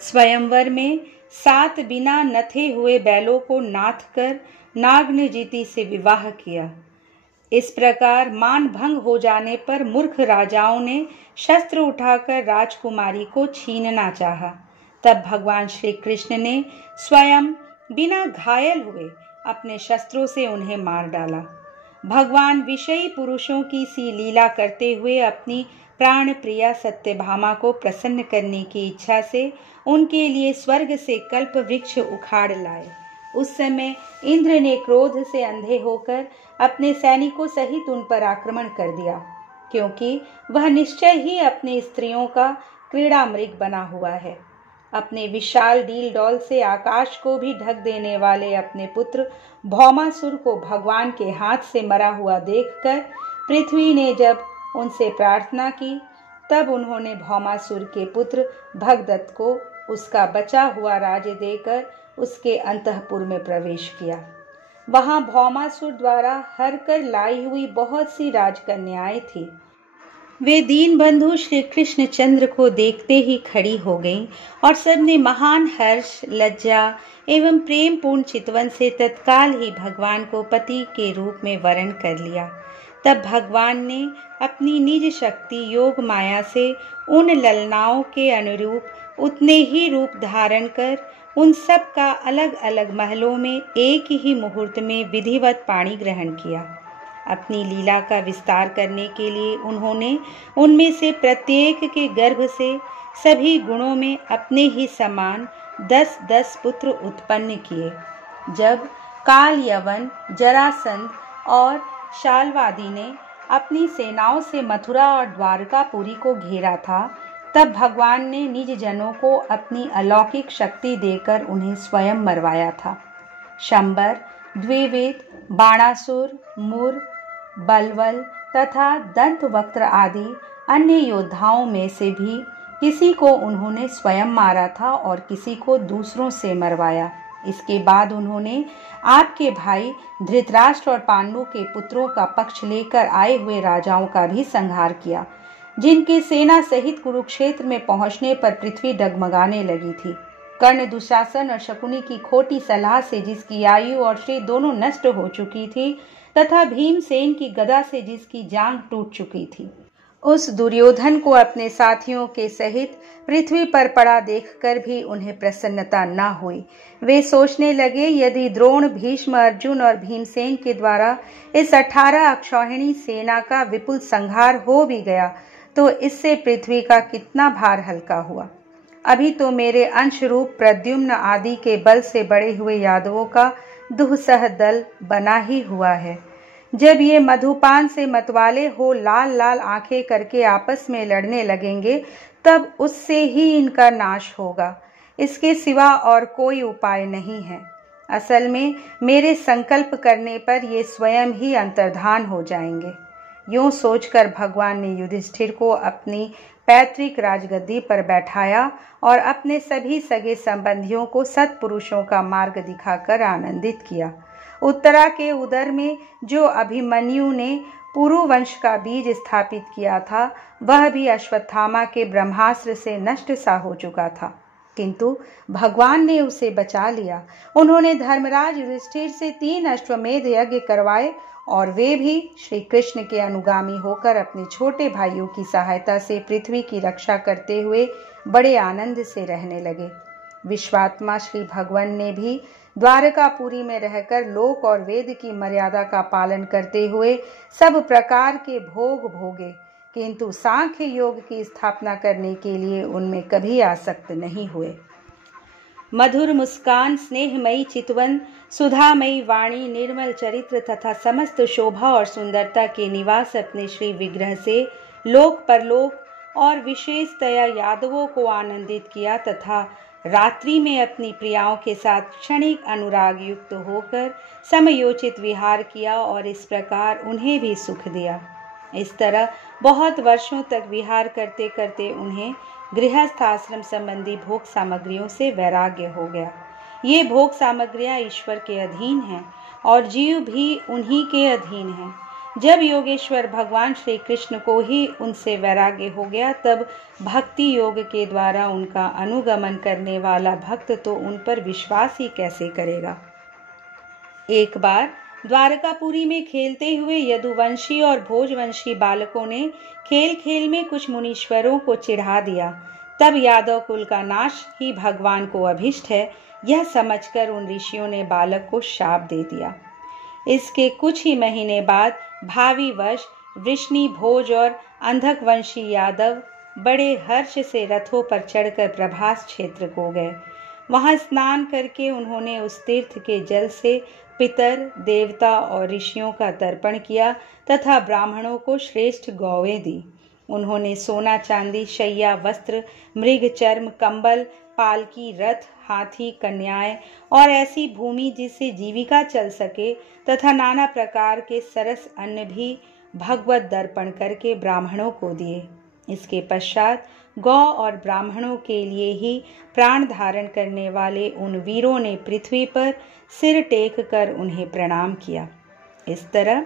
स्वयंवर में 7 बिना नथे हुए बैलों को नाथ कर नागनजीति से विवाह किया। इस प्रकार मान भंग हो जाने पर मूर्ख राजाओं ने शस्त्र उठाकर राजकुमारी को छीनना चाहा। तब भगवान श्री कृष्ण ने स्वयं बिना घायल हुए अपने शस्त्रों से उन्हें मार डाला। भगवान विषयी पुरुषों की सी लीला करते हुए अपनी प्राण प्रिया सत्यभामा को प्रसन्न करने की इच्छा से उनके लिए स्वर्ग से कल्प वृक्ष उखाड़ लाए। उस समय इंद्र ने क्रोध से अंधे होकर अपने सैनिकों सहित उन पर आक्रमण कर दिया, क्योंकि वह निश्चय ही अपने स्त्रियों का क्रीड़ा मृग बना हुआ है। अपने विशाल डील डौल से आकाश को भी ढक देने वाले अपने पुत्र भौमासुर को भगवान के हाथ से मरा हुआ देखकर पृथ्वी ने जब उनसे प्रार्थना की, तब उन्होंने भौमासुर के पुत्र भगदत्त को उसका बचा हुआ राज्य देकर उसके अंतःपुर में प्रवेश किया। वहां भौमासुर द्वारा हर कर लाई हुई बहुत सी राजकन्याएं थी। वे दीन बंधु श्री कृष्ण चंद्र को देखते ही खड़ी हो गईं और सबने महान हर्ष, लज्जा एवं प्रेम पूर्ण चितवन से तत्काल ही भगवान को पति के रूप में वरण कर लिया। तब भगवान ने अपनी निज शक्ति योग माया से उन ललनाओं के अनुरूप उतने ही रूप धारण कर उन सब का अलग अलग महलों में एक ही मुहूर्त में विधिवत पाणी ग्रहण किया। अपनी लीला का विस्तार करने के लिए उन्होंने उनमें से प्रत्येक के गर्भ से सभी गुणों में अपने ही समान 10-10 पुत्र उत्पन्न किए। जब काल यवन, जरासंध और शाल्वादी ने अपनी सेनाओं से मथुरा और द्वारकापुरी को घेरा था, तब भगवान ने निज जनों को अपनी अलौकिक शक्ति देकर उन्हें स्वयं मरवाया था। शंबर, द्विवेद, बाणासुर, मुर, बलवल तथा दंतवक्त्र आदि अन्य योद्धाओं में से भी किसी को उन्होंने स्वयं मारा था और किसी को दूसरों से मरवाया। इसके बाद उन्होंने आपके भाई धृतराष्ट्र और पांडु के पुत्रों का पक्ष लेकर आए हुए राजाओं का भी संहार किया, जिनके सेना सहित कुरुक्षेत्र में पहुंचने पर पृथ्वी डगमगाने लगी थी। कर्ण, दुशासन और शकुनी की खोटी सलाह से जिसकी आयु और श्री दोनों नष्ट हो चुकी थी तथा भीमसेन की गदा से जिसकी जांघ टूट चुकी थी, उस दुर्योधन को अपने साथियों के सहित पृथ्वी पर पड़ा देखकर भी उन्हें प्रसन्नता न हुई। वे सोचने लगे, यदि द्रोण, भीष्म, अर्जुन और भीमसेन के द्वारा इस 18 अक्षौहिणी सेना का विपुल संहार हो भी गया तो इससे पृथ्वी का कितना भार हल्का हुआ। अभी तो मेरे अंश रूप प्रद्युम्न आदि के बल से बड़े हुए यादवों का दुस्सह दल बना ही हुआ है। जब ये मधुपान से मतवाले हो लाल लाल आंखें करके आपस में लड़ने लगेंगे, तब उससे ही इनका नाश होगा। इसके सिवा और कोई उपाय नहीं है। असल में मेरे संकल्प करने पर ये स्वयं ही अंतर्धान हो जाएंगे। यूं सोचकर भगवान ने युधिष्ठिर को अपनी पैतृक राजगद्दी पर बैठाया और अपने सभी सगे संबंधियों को सत्पुरुषों का मार्ग दिखाकर आनंदित किया। उत्तरा के उदर में जो अभिमन्यु ने पुरु वंश का बीज स्थापित किया था, वह भी अश्वत्थामा के ब्रह्मास्त्र से नष्ट सा हो चुका था, किंतु भगवान ने उसे बचा लिया। उन्होंने धर्मराज युधिष्ठिर से 3 अश्वमेध यज्ञ करवाए और वे भी श्री कृष्ण के अनुगामी होकर अपने छोटे भाइयों की सहायता से पृथ्वी की रक्षा करते हुए बड़े आनंद से रहने लगे। विश्वात्मा श्री भगवान ने भी द्वारकापुरी में रहकर लोक और वेद की मर्यादा का पालन करते हुए सब प्रकार के भोग भोगे, किंतु सांख्य योग की स्थापना करने के लिए उनमें कभी आसक्त नहीं हुए। मधुर मुस्कान, स्नेहमयी चितवन, सुधामयी वाणी, निर्मल चरित्र तथा समस्त शोभा और सुंदरता के निवास अपने श्री विग्रह से लोक परलोक और विशेषतया यादवों को आनंदित किया तथा रात्रि में अपनी प्रियाओं के साथ क्षणिक अनुराग युक्त होकर समयोचित विहार किया और इस प्रकार उन्हें भी सुख दिया। इस तरह बहुत वर्षों तक विहार करते करते उन्हें गृहस्थ आश्रम संबंधी भोग सामग्रियों से वैराग्य हो गया। ये भोग सामग्रियां ईश्वर के अधीन हैं और जीव भी उन्हीं के अधीन हैं। जब योगेश्वर भगवान श्री कृष्ण को ही उनसे वैराग्य हो गया, तब भक्ति योग के द्वारा उनका अनुगमन करने वाला भक्त तो उन पर विश्वास ही कैसे करेगा। एक बार द्वारकापुरी में खेलते हुए यदुवंशी और भोजवंशी बालकों ने खेल खेल में कुछ मुनीश्वरों को चिढ़ा दिया। तब यादव कुल का नाश ही भगवान को अभिष्ट है, यह समझकर उन ऋषियों ने बालक को शाप दे दिया। इसके कुछ ही महीने बाद भावी वर्ष वृष्णि भोज और अंधकवंशी यादव बड़े हर्ष से रथों पर चढ़कर प्रभास क्षेत्र को गए। वहां स्नान करके उन्होंने उस तीर्थ के जल से पितर, देवता और ऋषियों का तर्पण किया तथा ब्राह्मणों को श्रेष्ठ गौवें दी। उन्होंने सोना चांदी, शैया, वस्त्र, मृग चर्म, कंबल, पालकी, रथ, हाथी, कन्याएं और ऐसी भूमि जिससे जीविका चल सके तथा नाना प्रकार के सरस अन्न भी भगवत दर्पण करके ब्राह्मणों को दिए। इसके पश्चात गौ और ब्राह्मणों के लिए ही प्राण धारण करने वाले उन वीरों ने पृथ्वी पर सिर टेक कर उन्हें प्रणाम किया। इस तरह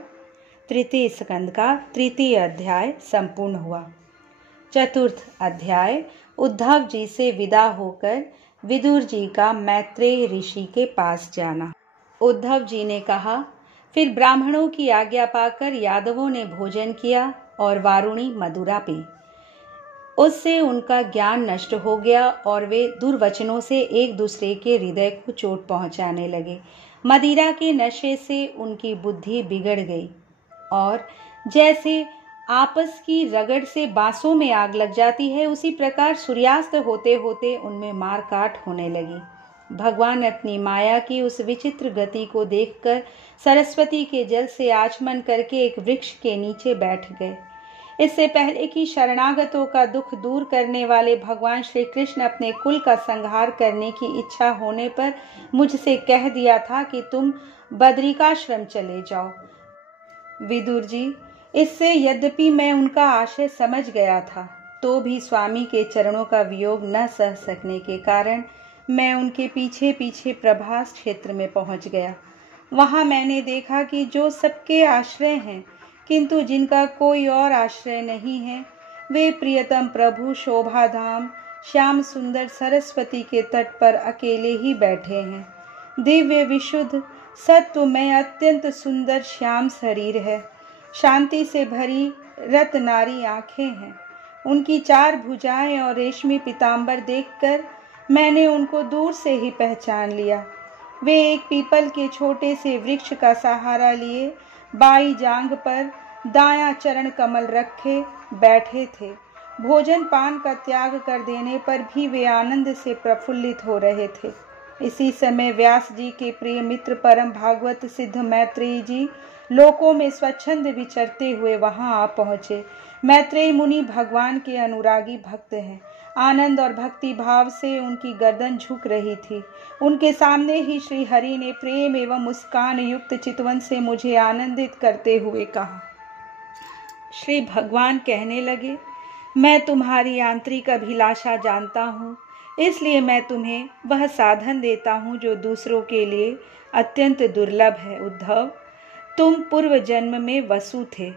तृतीय स्कंद का तृतीय अध्याय संपूर्ण हुआ। चतुर्थ अध्याय उद्धव जी से विदा होकर विदुर जी का मैत्रेय ऋषि के पास जाना। उद्धव जी ने कहा, फिर ब्राह्मणों की आज्ञा पाकर यादवों ने भोजन किया और वारुणी मदिरा पी। उससे उनका ज्ञान नष्ट हो गया और वे दुर्वचनों से एक दूसरे के हृदय को चोट पहुंचाने लगे। मदिरा के नशे से उनकी बुद्धि बिगड़ गई और जैसे आपस की रगड़ से बांसों में आग लग जाती है, उसी प्रकार सूर्यास्त होते होते उनमें मार काट होने लगी। भगवान अपनी माया की उस विचित्र गति को देखकर सरस्वती के जल से आचमन करके एक वृक्ष के नीचे बैठ गए। इससे पहले कि शरणागतों का दुख दूर करने वाले भगवान श्री कृष्ण अपने कुल का संहार करने की इच्छा होने पर मुझसे कह दिया था कि तुम बदरिकाश्रम चले जाओ। विदुर जी, इससे यद्यपि मैं उनका आशय समझ गया था, तो भी स्वामी के चरणों का वियोग न सह सकने के कारण मैं उनके पीछे पीछे प्रभास क्षेत्र में पहुंच गया। वहां मैंने देखा कि जो सबके आश्रय हैं किंतु जिनका कोई और आश्रय नहीं है, वे प्रियतम प्रभु शोभाधाम श्याम सुंदर सरस्वती के तट पर अकेले ही बैठे हैं। दिव्य विशुद्ध सत्वमय अत्यंत सुंदर श्याम शरीर है, शांति से भरी रत नारी आंखें हैं। उनकी 4 भुजाएं और रेशमी पीतांबर देखकर मैंने उनको दूर से ही पहचान लिया। वे एक पीपल के छोटे से वृक्ष का सहारा लिए बाई जांघ पर दायां चरण कमल रखे बैठे थे। भोजन पान का त्याग कर देने पर भी वे आनंद से प्रफुल्लित हो रहे थे। इसी समय व्यास जी के प्रिय मित्र परम भागवत सिद्ध मैत्रेयी जी लोकों में स्वच्छंद विचरते हुए वहां आ पहुंचे। मैत्रेयी मुनि भगवान के अनुरागी भक्त हैं। आनंद और भक्ति भाव से उनकी गर्दन झुक रही थी। उनके सामने ही श्री हरि ने प्रेम एवं मुस्कान युक्त चितवन से मुझे आनंदित करते हुए कहा। श्री भगवान कहने लगे, मैं तुम्हारी आंतरिक अभिलाषा जानता हूँ, इसलिए मैं तुम्हें वह साधन देता हूँ जो दूसरों के लिए अत्यंत दुर्लभ है। उद्धव, तुम पूर्व जन्म में वसु थे।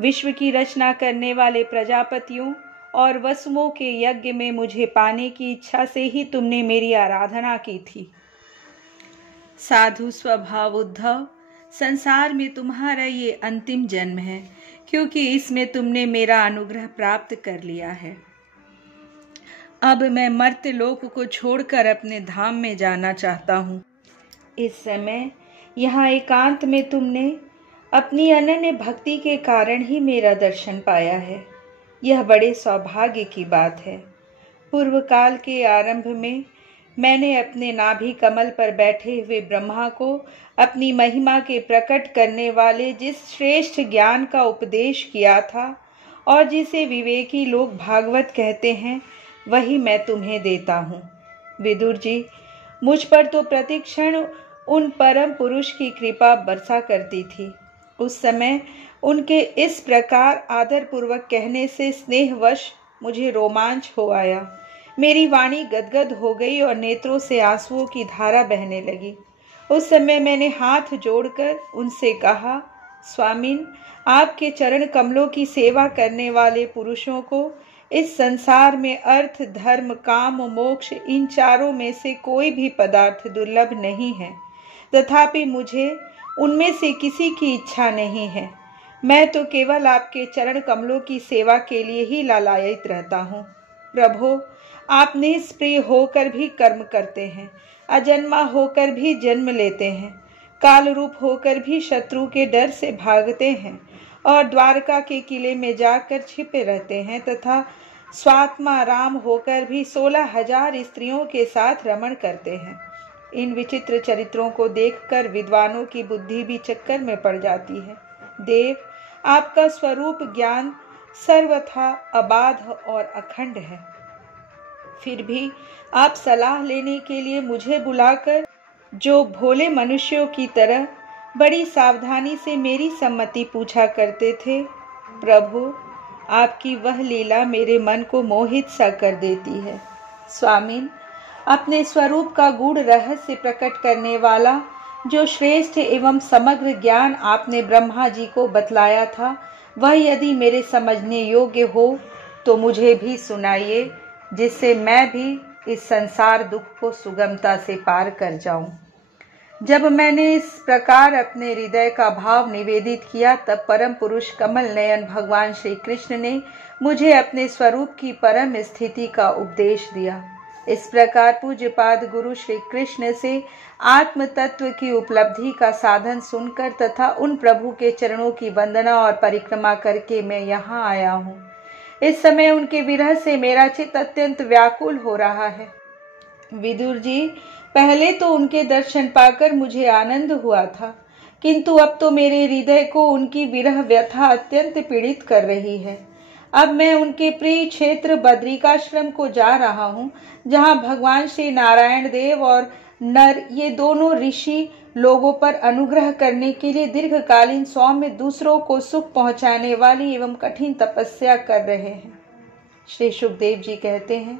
विश्व की रचना करने वाले प्रजापतियों और वसुओं के यज्ञ में मुझे पाने की इच्छा से ही तुमने मेरी आराधना की थी। साधु स्वभाव उद्धव, संसार में तुम्हारा ये अंतिम जन्म है, क्योंकि इसमें तुमने मेरा अनुग्रह प्राप्त कर लिया है। अब मैं मर्त्य लोक को छोड़कर अपने धाम में जाना चाहता हूँ। इस समय यहाँ एकांत में तुमने अपनी अनन्य भक्ति के कारण ही मेरा दर्शन पाया है। यह बड़े सौभाग्य की बात है। पूर्व काल के आरंभ में मैंने अपने नाभि कमल पर बैठे हुए ब्रह्मा को अपनी महिमा के प्रकट करने वाले जिस श्रेष्ठ ज्ञान का उपदेश किया था और जिसे विवेकी लोग भागवत कहते हैं, वही मैं तुम्हें देता हूँ। विदुर जी, मुझ पर तो प्रतिक्षण उन परम पुरुष की कृपा बरसा करती थी। उस समय उनके इस प्रकार आदर पूर्वक कहने से स्नेहवश मुझे रोमांच हो आया। मेरी वाणी गदगद हो गई और नेत्रों से आंसुओं की धारा बहने लगी। उस समय मैंने हाथ जोड़कर उनसे कहा, स्वामिन, आपके चरण कमलों की सेवा करने वाले पुरुषों को इस संसार में अर्थ, धर्म, काम, मोक्ष, इन चारों में से कोई भी पदार्थ दुर्लभ नहीं है। तथापि मुझे उनमें से किसी की इच्छा नहीं है। मैं तो केवल आपके चरण कमलों की सेवा के लिए ही लालायित रहता हूँ। प्रभो, आप निष्प्रिय होकर भी कर्म करते हैं, अजन्मा होकर भी जन्म लेते हैं, काल रूप होकर भी शत्रु के डर से भागते हैं और द्वारका के किले में जाकर छिपे रहते हैं तथा स्वात्मा राम होकर भी 16,000 स्त्रियों के साथ रमण करते हैं। इन विचित्र चरित्रों को देखकर विद्वानों की बुद्धि भी चक्कर में पड़ जाती है। देव, आपका स्वरूप ज्ञान सर्वथा अबाध और अखंड है, फिर भी आप सलाह लेने के लिए मुझे बुलाकर जो भोले मनुष्यों की तरह बड़ी सावधानी से मेरी सम्मति पूछा करते थे, प्रभु, आपकी वह लीला मेरे मन को मोहित सा कर देती है। स्वामिन, अपने स्वरूप का गूढ़ रहस्य प्रकट करने वाला जो श्रेष्ठ एवं समग्र ज्ञान आपने ब्रह्मा जी को बतलाया था, वह यदि मेरे समझने योग्य हो तो मुझे भी सुनाइए, जिससे मैं भी इस संसार दुख को सुगमता से पार कर जाऊं। जब मैंने इस प्रकार अपने हृदय का भाव निवेदित किया, तब परम पुरुष कमल नयन भगवान श्री कृष्ण ने मुझे अपने स्वरूप की परम स्थिति का उपदेश दिया। इस प्रकार पूज्यपाद गुरु श्री कृष्ण से आत्म तत्व की उपलब्धि का साधन सुनकर तथा उन प्रभु के चरणों की वंदना और परिक्रमा करके मैं यहाँ आया हूँ। इस समय उनके विरह से मेरा चित्त अत्यंत व्याकुल हो रहा है। विदुर जी, पहले तो उनके दर्शन पाकर मुझे आनंद हुआ था, किंतु अब तो मेरे हृदय को उनकी विरह व्यथा अत्यंत पीड़ित कर रही है। अब मैं उनके प्रिय क्षेत्र बद्रिकाश्रम को जा रहा हूँ, जहाँ भगवान श्री नारायण देव और नर, ये दोनों ऋषि, लोगों पर अनुग्रह करने के लिए दीर्घकालीन सौम्य, दूसरों को सुख पहुँचाने वाली एवं कठिन तपस्या कर रहे हैं। श्री सुखदेव जी कहते हैं,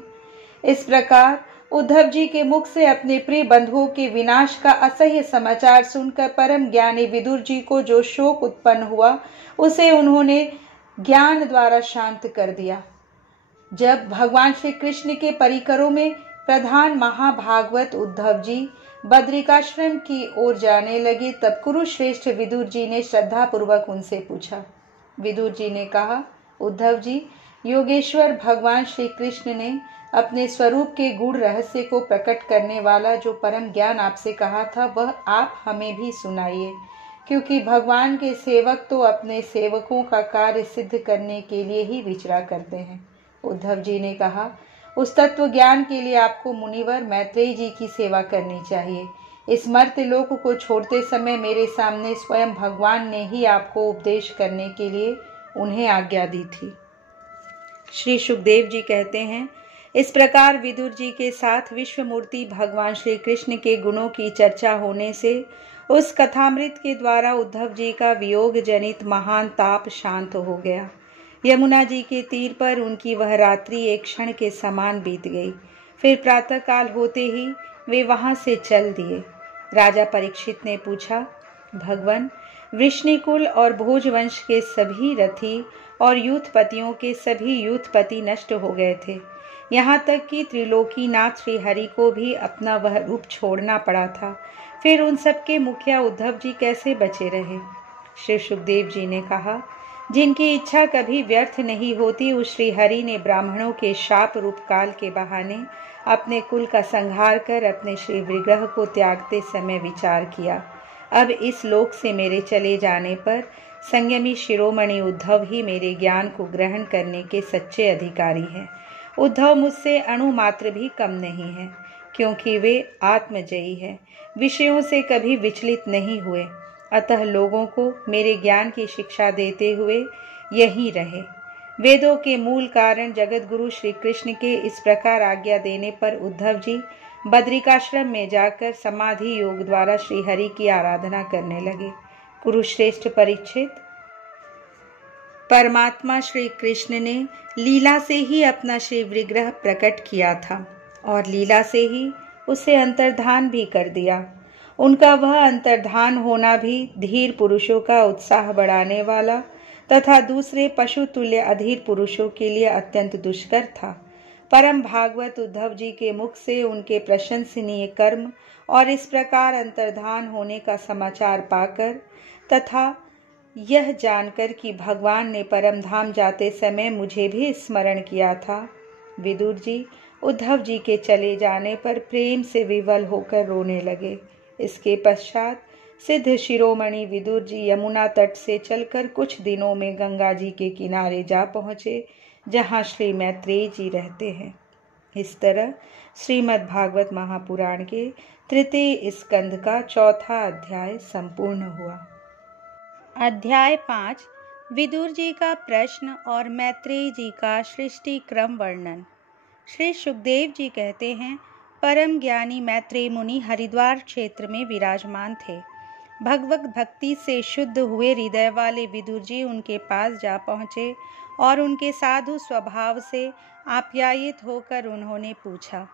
इस प्रकार उद्धव जी के मुख से अपने प्रिय बंधुओं के विनाश का असह्य समाचार सुनकर परम ज्ञानी विदुर जी को जो शोक उत्पन्न हुआ, उसे उन्होंने ज्ञान द्वारा शांत कर दिया। जब भगवान श्री कृष्ण के परिकरों में प्रधान महाभागवत उद्धव जी बद्रिकाश्रम की ओर जाने लगे, तब कुरुश्रेष्ठ विदुर जी ने श्रद्धा पूर्वक उनसे पूछा। विदुर जी ने कहा, उद्धव जी, योगेश्वर भगवान श्री कृष्ण ने अपने स्वरूप के गूढ़ रहस्य को प्रकट करने वाला जो परम ज्ञान आपसे कहा था, वह आप हमें भी सुनाइए, क्योंकि भगवान के सेवक तो अपने सेवकों का कार्य सिद्ध करने के लिए ही विचरा करते हैं। उद्धव जी ने कहा, उस तत्व ज्ञान के लिए आपको मुनिवर मैत्रेय जी की सेवा करनी चाहिए। इस मर्त्य लोक को छोड़ते समय मेरे सामने स्वयं भगवान ने ही आपको उपदेश करने के लिए उन्हें आज्ञा दी थी। श्री सुखदेव जी कहते हैं, इस प्रकार विदुर जी के साथ विश्वमूर्ति भगवान श्री कृष्ण के गुणों की चर्चा होने से उस कथामृत के द्वारा उद्धव जी का वियोग जनित महान ताप शांत हो गया। यमुना जी के तीर पर उनकी वह रात्रि एक क्षण के समान बीत गई। फिर प्रातःकाल होते ही वे वहां से चल दिए। राजा परीक्षित ने पूछा, भगवन, वृष्णिकुल और भोजवंश के सभी रथी और यूथपतियों के सभी यूथपति नष्ट हो गए थे। यहाँ तक कि त्रिलोकीनाथ श्री हरि को भी अपना वह रूप छोड़ना पड़ा था। फिर उन सबके मुखिया उद्धव जी कैसे बचे रहे? श्री सुखदेव जी ने कहा, जिनकी इच्छा कभी व्यर्थ नहीं होती, उस श्री हरि ने ब्राह्मणों के शाप रूप काल के बहाने अपने कुल का संहार कर अपने श्री विग्रह को त्यागते समय विचार किया। अब इस लोक से मेरे चले जाने पर संयमी शिरोमणि उद्धव ही मेरे ज्ञान को ग्रहण करने के सच्चे अधिकारी हैं। उद्धव मुझसे अणु मात्र भी कम नहीं है, क्योंकि वे आत्मजयी है, विषयों से कभी विचलित नहीं हुए। अतः लोगों को मेरे ज्ञान की शिक्षा देते हुए यहीं रहे। वेदों के मूल कारण जगत गुरु श्री कृष्ण के इस प्रकार आज्ञा देने पर उद्धव जी बद्रिकाश्रम में जाकर समाधि योग द्वारा श्री हरि की आराधना करने लगे। कुरुश्रेष्ठ परीक्षित, परमात्मा श्री कृष्ण ने लीला से ही अपना श्री विग्रह प्रकट किया था और लीला से ही उसे अंतर्धान भी कर दिया। उनका वह अंतर्धान होना भी धीर पुरुषों का उत्साह बढ़ाने वाला तथा दूसरे पशु तुल्य अधीर पुरुषों के लिए अत्यंत दुष्कर था। परम भागवत उद्धव जी के मुख से उनके प्रशंसनीय कर्म और इस प्रकार अंतर्धान होने का समाचार पाकर तथा यह जानकर कि भगवान ने परम धाम जाते समय मुझे भी स्मरण किया था, विदुर जी उद्धव जी के चले जाने पर प्रेम से विवल होकर रोने लगे। इसके पश्चात सिद्ध शिरोमणि विदुर जी यमुना तट से चलकर कुछ दिनों में गंगा जी के किनारे जा पहुँचे, जहाँ श्री मैत्रेय जी रहते हैं। इस तरह श्रीमद् भागवत महापुराण के तृतीय स्कंध का चौथा अध्याय संपूर्ण हुआ। अध्याय 5 विदुर जी का प्रश्न और मैत्रेय जी का सृष्टि क्रम वर्णन। श्री सुखदेव जी कहते हैं, परम ज्ञानी मैत्रेय मुनि हरिद्वार क्षेत्र में विराजमान थे। भगवत भक्ति से शुद्ध हुए हृदय वाले विदुर जी उनके पास जा पहुँचे और उनके साधु स्वभाव से आप्यायित होकर उन्होंने पूछा।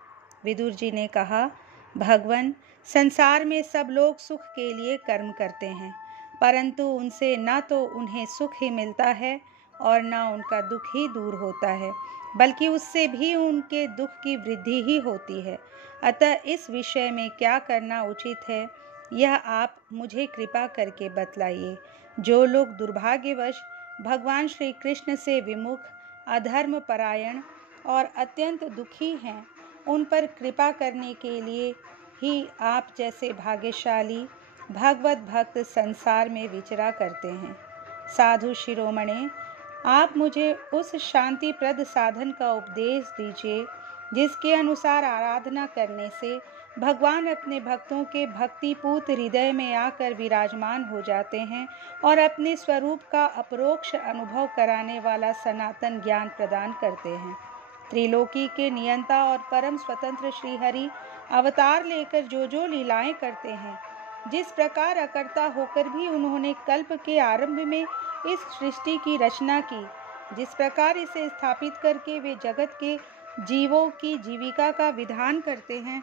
विदुर जी ने कहा, भगवन, संसार में सब लोग सुख के लिए कर्म करते हैं, परंतु उनसे न तो उन्हें सुख ही मिलता है और न उनका दुख ही दूर होता है, बल्कि उससे भी उनके दुख की वृद्धि ही होती है। अतः इस विषय में क्या करना उचित है, यह आप मुझे कृपा करके बतलाइए। जो लोग दुर्भाग्यवश भगवान श्री कृष्ण से विमुख, अधर्म परायण और अत्यंत दुखी हैं, उन पर कृपा करने के लिए ही आप जैसे भाग्यशाली भगवत भक्त संसार में विचरा करते हैं। साधु शिरोमणे, आप मुझे उस शांतिप्रद साधन का उपदेश दीजिए जिसके अनुसार आराधना करने से भगवान अपने भक्तों के भक्तिपूत हृदय में आकर विराजमान हो जाते हैं और अपने स्वरूप का अपरोक्ष अनुभव कराने वाला सनातन ज्ञान प्रदान करते हैं। त्रिलोकी के नियंता और परम स्वतंत्र श्रीहरि अवतार लेकर जो जो लीलाएं करते हैं, जिस प्रकार अकर्ता होकर भी उन्होंने कल्प के आरंभ में इस सृष्टि की रचना की, जिस प्रकार इसे स्थापित करके वे जगत के जीवों की जीविका का विधान करते हैं,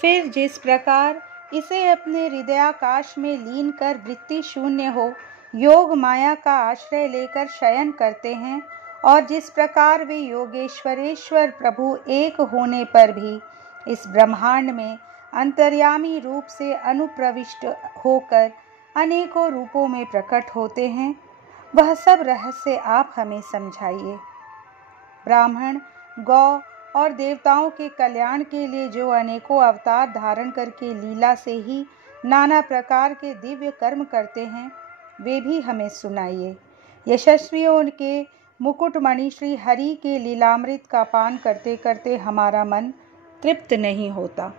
फिर जिस प्रकार इसे अपने हृदयाकाश में लीन कर वृत्ति शून्य हो योग माया का आश्रय लेकर शयन करते हैं, और जिस प्रकार वे योगेश्वरेश्वर प्रभु एक होने पर भी इस ब्रह्मांड में अंतर्यामी रूप से अनुप्रविष्ट होकर अनेकों रूपों में प्रकट होते हैं, वह सब रहस्य आप हमें समझाइए। ब्राह्मण, गौ और देवताओं के कल्याण के लिए जो अनेकों अवतार धारण करके लीला से ही नाना प्रकार के दिव्य कर्म करते हैं, वे भी हमें सुनाइए। यशस्वियों के मुकुटमणि श्री हरि के लीलामृत का पान करते करते हमारा मन तृप्त नहीं होता।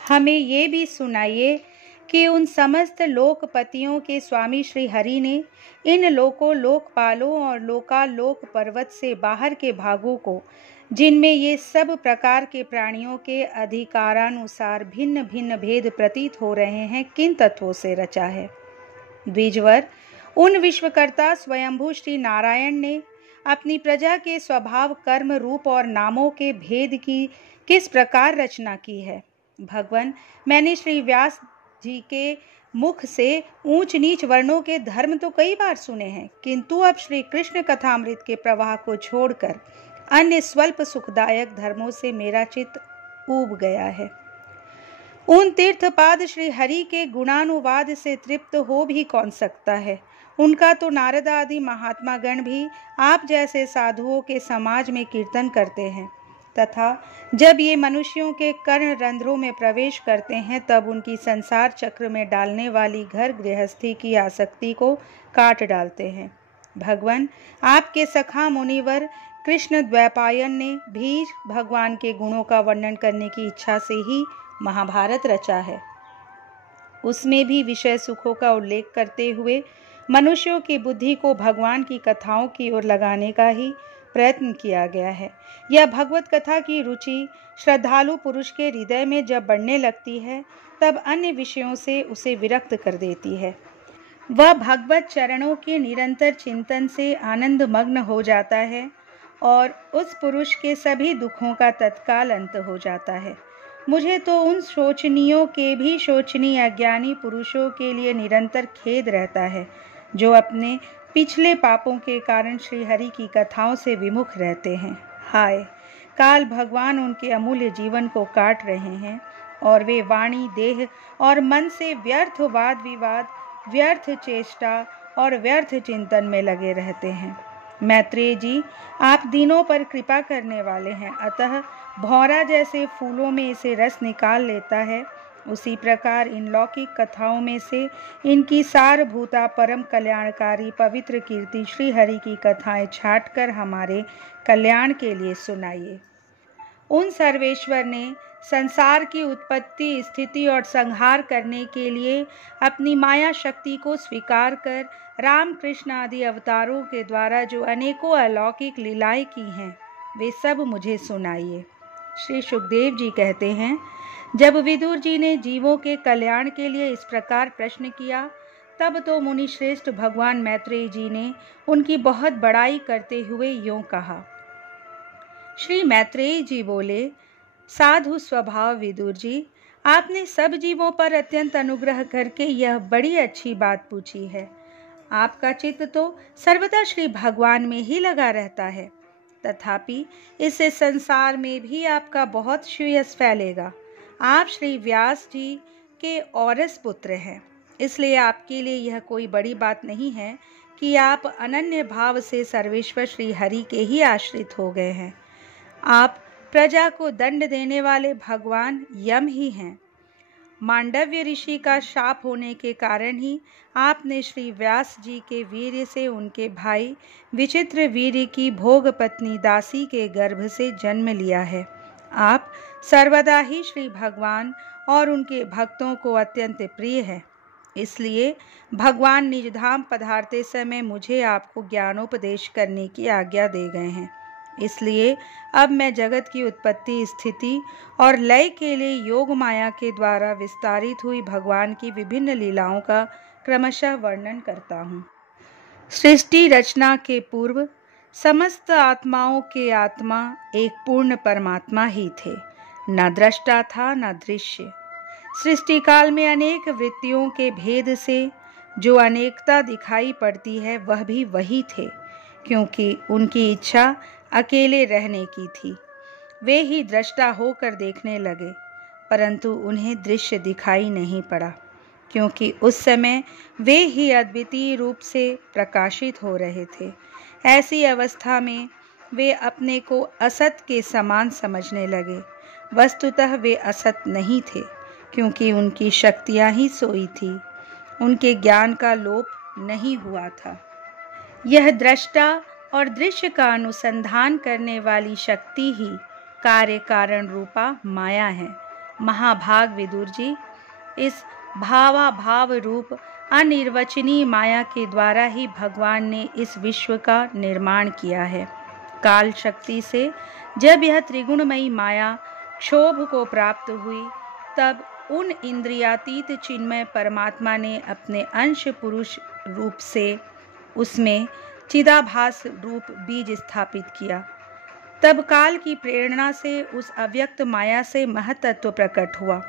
हमें ये भी सुनाइए कि उन समस्त लोकपतियों के स्वामी श्री हरि ने इन लोकों, लोकपालों और लोकालोक पर्वत से बाहर के भागों को, जिनमें ये सब प्रकार के प्राणियों के अधिकारानुसार भिन्न भिन्न भेद प्रतीत हो रहे हैं, किन तत्वों से रचा है। द्विजवर, उन विश्वकर्ता स्वयंभू श्री नारायण ने अपनी प्रजा के स्वभाव, कर्म, रूप और नामों के भेद की किस प्रकार रचना की है। भगवान, मैंने श्री व्यास जी के मुख से ऊंच नीच वर्णों के धर्म तो कई बार सुने हैं, किंतु अब श्री कृष्ण कथामृत के प्रवाह को छोड़कर अन्य स्वल्प सुखदायक धर्मों से मेरा चित्त ऊब गया है। उन तीर्थपाद श्री हरि के गुणानुवाद से तृप्त हो भी कौन सकता है। उनका तो नारद आदि महात्मा गण भी आप जैसे साधुओं के समाज में कीर्तन करते हैं, तथा जब ये मनुष्यों के कर्ण रंध्रों में प्रवेश करते हैं, तब उनकी संसार चक्र में डालने वाली घर गृहस्थी की आसक्ति को काट डालते हैं। भगवान, आपके सखा मुनिवर कृष्ण द्वैपायन ने भी भगवान के गुणों का वर्णन करने की इच्छा से ही महाभारत रचा है। उसमें भी विषय सुखों का उल्लेख करते हुए मनुष्यों की बुद्धि को भगवान की कथाओं की ओर लगाने का ही प्रयत्न किया गया है। यह भगवत कथा की रुचि श्रद्धालु पुरुष के हृदय में जब बढ़ने लगती है, तब अन्य विषयों से उसे विरक्त कर देती है। वह भगवत चरणों के निरंतर चिंतन से आनंद मग्न हो जाता है और उस पुरुष के सभी दुखों का तत्काल अंत हो जाता है। मुझे तो उन शोचनीयों के भी शोचनीय अज्ञानी पुरुषों के लिए निरंतर खेद रहता है, जो अपने पिछले पापों के कारण श्री हरि की कथाओं से विमुख रहते हैं। हाय, काल भगवान उनके अमूल्य जीवन को काट रहे हैं और वे वाणी, देह और मन से व्यर्थ वाद विवाद, व्यर्थ चेष्टा और व्यर्थ चिंतन में लगे रहते हैं। मैत्रेय जी, आप दीनों पर कृपा करने वाले हैं, अतः भौरा जैसे फूलों में इसे रस निकाल लेता है उसी प्रकार इन लौकिक कथाओं में से इनकी सारभूता परम कल्याणकारी पवित्र कीर्ति श्री हरि की कथाएं छांटकर हमारे कल्याण के लिए सुनाइए। उन सर्वेश्वर ने संसार की उत्पत्ति, स्थिति और संहार करने के लिए अपनी माया शक्ति को स्वीकार कर राम कृष्ण आदि अवतारों के द्वारा जो अनेकों अलौकिक लीलाएं की हैं, वे सब मुझे सुनाइए। श्री सुखदेव जी कहते हैं, जब विदुर जी ने जीवों के कल्याण के लिए इस प्रकार प्रश्न किया, तब तो मुनि श्रेष्ठ भगवान मैत्रेय जी ने उनकी बहुत बड़ाई करते हुए यूं कहा। श्री मैत्रेय जी बोले, साधु स्वभाव विदुर जी, आपने सब जीवों पर अत्यंत अनुग्रह करके यह बड़ी अच्छी बात पूछी है। आपका चित्त तो सर्वदा श्री भगवान में ही लगा रहता है, तथापि इस संसार में भी आपका बहुत श्रेयस फैलेगा। आप श्री व्यास जी के औरस पुत्र हैं, इसलिए आपके लिए यह कोई बड़ी बात नहीं है कि आप अनन्य भाव से सर्वेश्वर श्री हरि के ही आश्रित हो गए हैं। आप प्रजा को दंड देने वाले भगवान यम ही हैं। मांडव्य ऋषि का शाप होने के कारण ही आपने श्री व्यास जी के वीर्य से उनके भाई विचित्र वीर्य की भोग पत्नी दासी के गर्भ से जन्म लिया है। आप सर्वदा ही श्री भगवान और उनके भक्तों को अत्यंत प्रिय है, इसलिए भगवान निज धाम पधारते समय मुझे आपको ज्ञानोपदेश करने की आज्ञा दे गए हैं। इसलिए अब मैं जगत की उत्पत्ति, स्थिति और लय के लिए योग माया के द्वारा विस्तारित हुई भगवान की विभिन्न लीलाओं का क्रमशः वर्णन करता हूँ। सृष्टि रचना के पूर्व समस्त आत्माओं के आत्मा एक पूर्ण परमात्मा ही थे। न दृष्टा था न दृश्य। सृष्टि काल में अनेक वृत्तियों के भेद से जो अनेकता दिखाई पड़ती है, वह भी वही थे, क्योंकि उनकी इच्छा अकेले रहने की थी। वे ही दृष्टा होकर देखने लगे, परंतु उन्हें दृश्य दिखाई नहीं पड़ा, क्योंकि उस समय वे ही अद्वितीय रूप से प्रकाशित हो रहे थे। ऐसी अवस्था में वे अपने को असत के समान समझने लगे। वस्तुतः वे असत नहीं थे, क्योंकि उनकी शक्तियाँ ही सोई थी, उनके ज्ञान का लोप नहीं हुआ था। यह दृष्टा और दृश्य का अनुसंधान करने वाली शक्ति ही कार्य कारण रूपा माया है। महाभाग विदुर जी, इस भावाभाव रूप अनिर्वचनीय माया के द्वारा ही भगवान ने इस विश्व का निर्माण किया है। काल शक्ति से जब यह त्रिगुणमयी माया क्षोभ को प्राप्त हुई, तब उन इंद्रियातीत चिन्मय परमात्मा ने अपने अंश पुरुष रूप से उसमें चिदाभास रूप बीज स्थापित किया। तब काल की प्रेरणा से उस अव्यक्त माया से महतत्व प्रकट हुआ।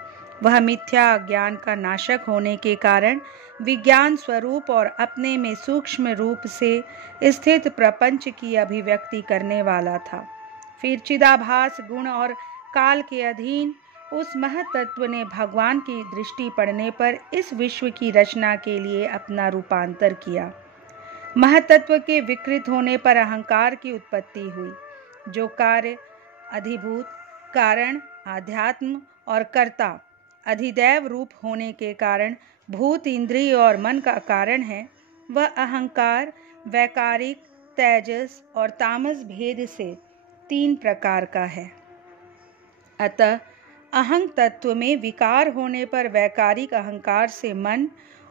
वह मिथ्या ज्ञान का नाशक होने के कारण विज्ञान स्वरूप और अपने में सूक्ष्म रूप से स्थित प्रपंच की अभिव्यक्ति करने वाला था। फिर चिदाभास गुण और काल के अधीन उस महतत्व ने भगवान की दृष्टि पड़ने पर इस विश्व की रचना के लिए अपना रूपांतर किया। महतत्व के विकृत होने पर अहंकार की उत्पत्ति हुई, जो कार्य, अधिभूत, कारण, आध्यात्म और कर्ता, अधिदैव रूप होने के कारण भूत, इंद्रिय और मन का कारण है। वह अहंकार वैकारिक, तेजस और तामस भेद से 3 प्रकार का है। अतः अहं तत्व में विकार होने पर वैकारिक अहंकार से मन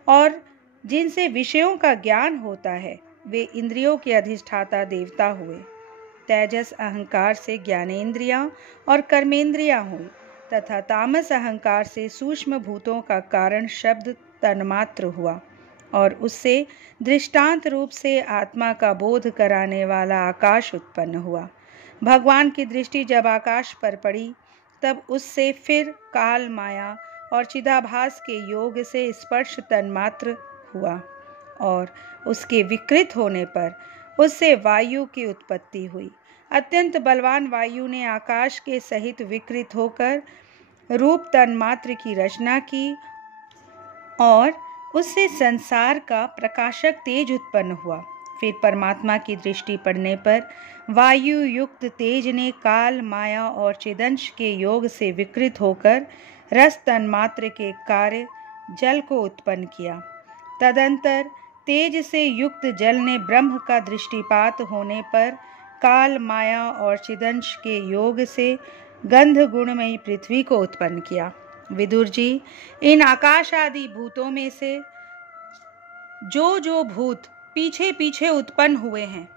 और जिनसे विषयों का ज्ञान होता है, वे इंद्रियों के अधिष्ठाता देवता हुए। तेजस अहंकार से ज्ञानेंद्रियां और कर्मेंद्रियां हुई, तथा तामस अहंकार से सूक्ष्म भूतों का कारण शब्द तन्मात्र हुआ, और उससे दृष्टांत रूप से आत्मा का बोध कराने वाला आकाश उत्पन्न हुआ। भगवान की दृष्टि जब आकाश पर पड़ी, तब उससे फिर काल, माया और चिदाभास के योग से स्पर्श तन्मात्र हुआ, और उसके विकृत होने पर उससे वायु की उत्पत्ति हुई। अत्यंत बलवान वायु ने आकाश के सहित विकृत होकर रूप तन्मात्र की रचना की, और उससे संसार का प्रकाशक तेज उत्पन्न हुआ। फिर परमात्मा की दृष्टि पड़ने पर वायु युक्त तेज ने काल, माया और चिदंश के योग से विकृत होकर रस तन्मात्र के कार्य जल को उत्पन्न किया। तदंतर तेज से युक्त जल ने ब्रह्म का दृष्टिपात होने पर काल, माया और चिदंश के योग से गंध गुणमयी पृथ्वी को उत्पन्न किया। विदुर जी, इन आकाश आदि भूतों में से जो भूत पीछे पीछे उत्पन्न हुए हैं,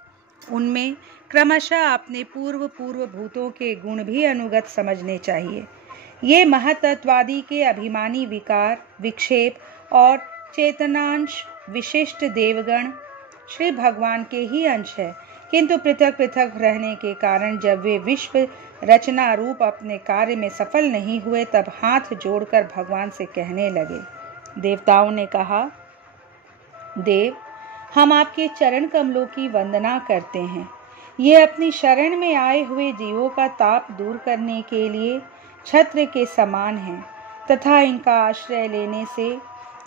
उनमें क्रमशः अपने पूर्व भूतों के गुण भी अनुगत समझने चाहिए। ये महतत्वादि के अभिमानी विकार, विक्षेप और चेतनांश विशिष्ट देवगण श्री भगवान के ही अंश है, किंतु पृथक पृथक रहने के कारण जब वे विश्व रचना रूप अपने कार्य में सफल नहीं हुए, तब हाथ जोड़कर भगवान से कहने लगे। देवताओं ने कहा, देव, हम आपके चरण कमलों की वंदना करते हैं। ये अपनी शरण में आए हुए जीवों का ताप दूर करने के लिए छत्र के समान हैं तथा इनका आश्रय लेने से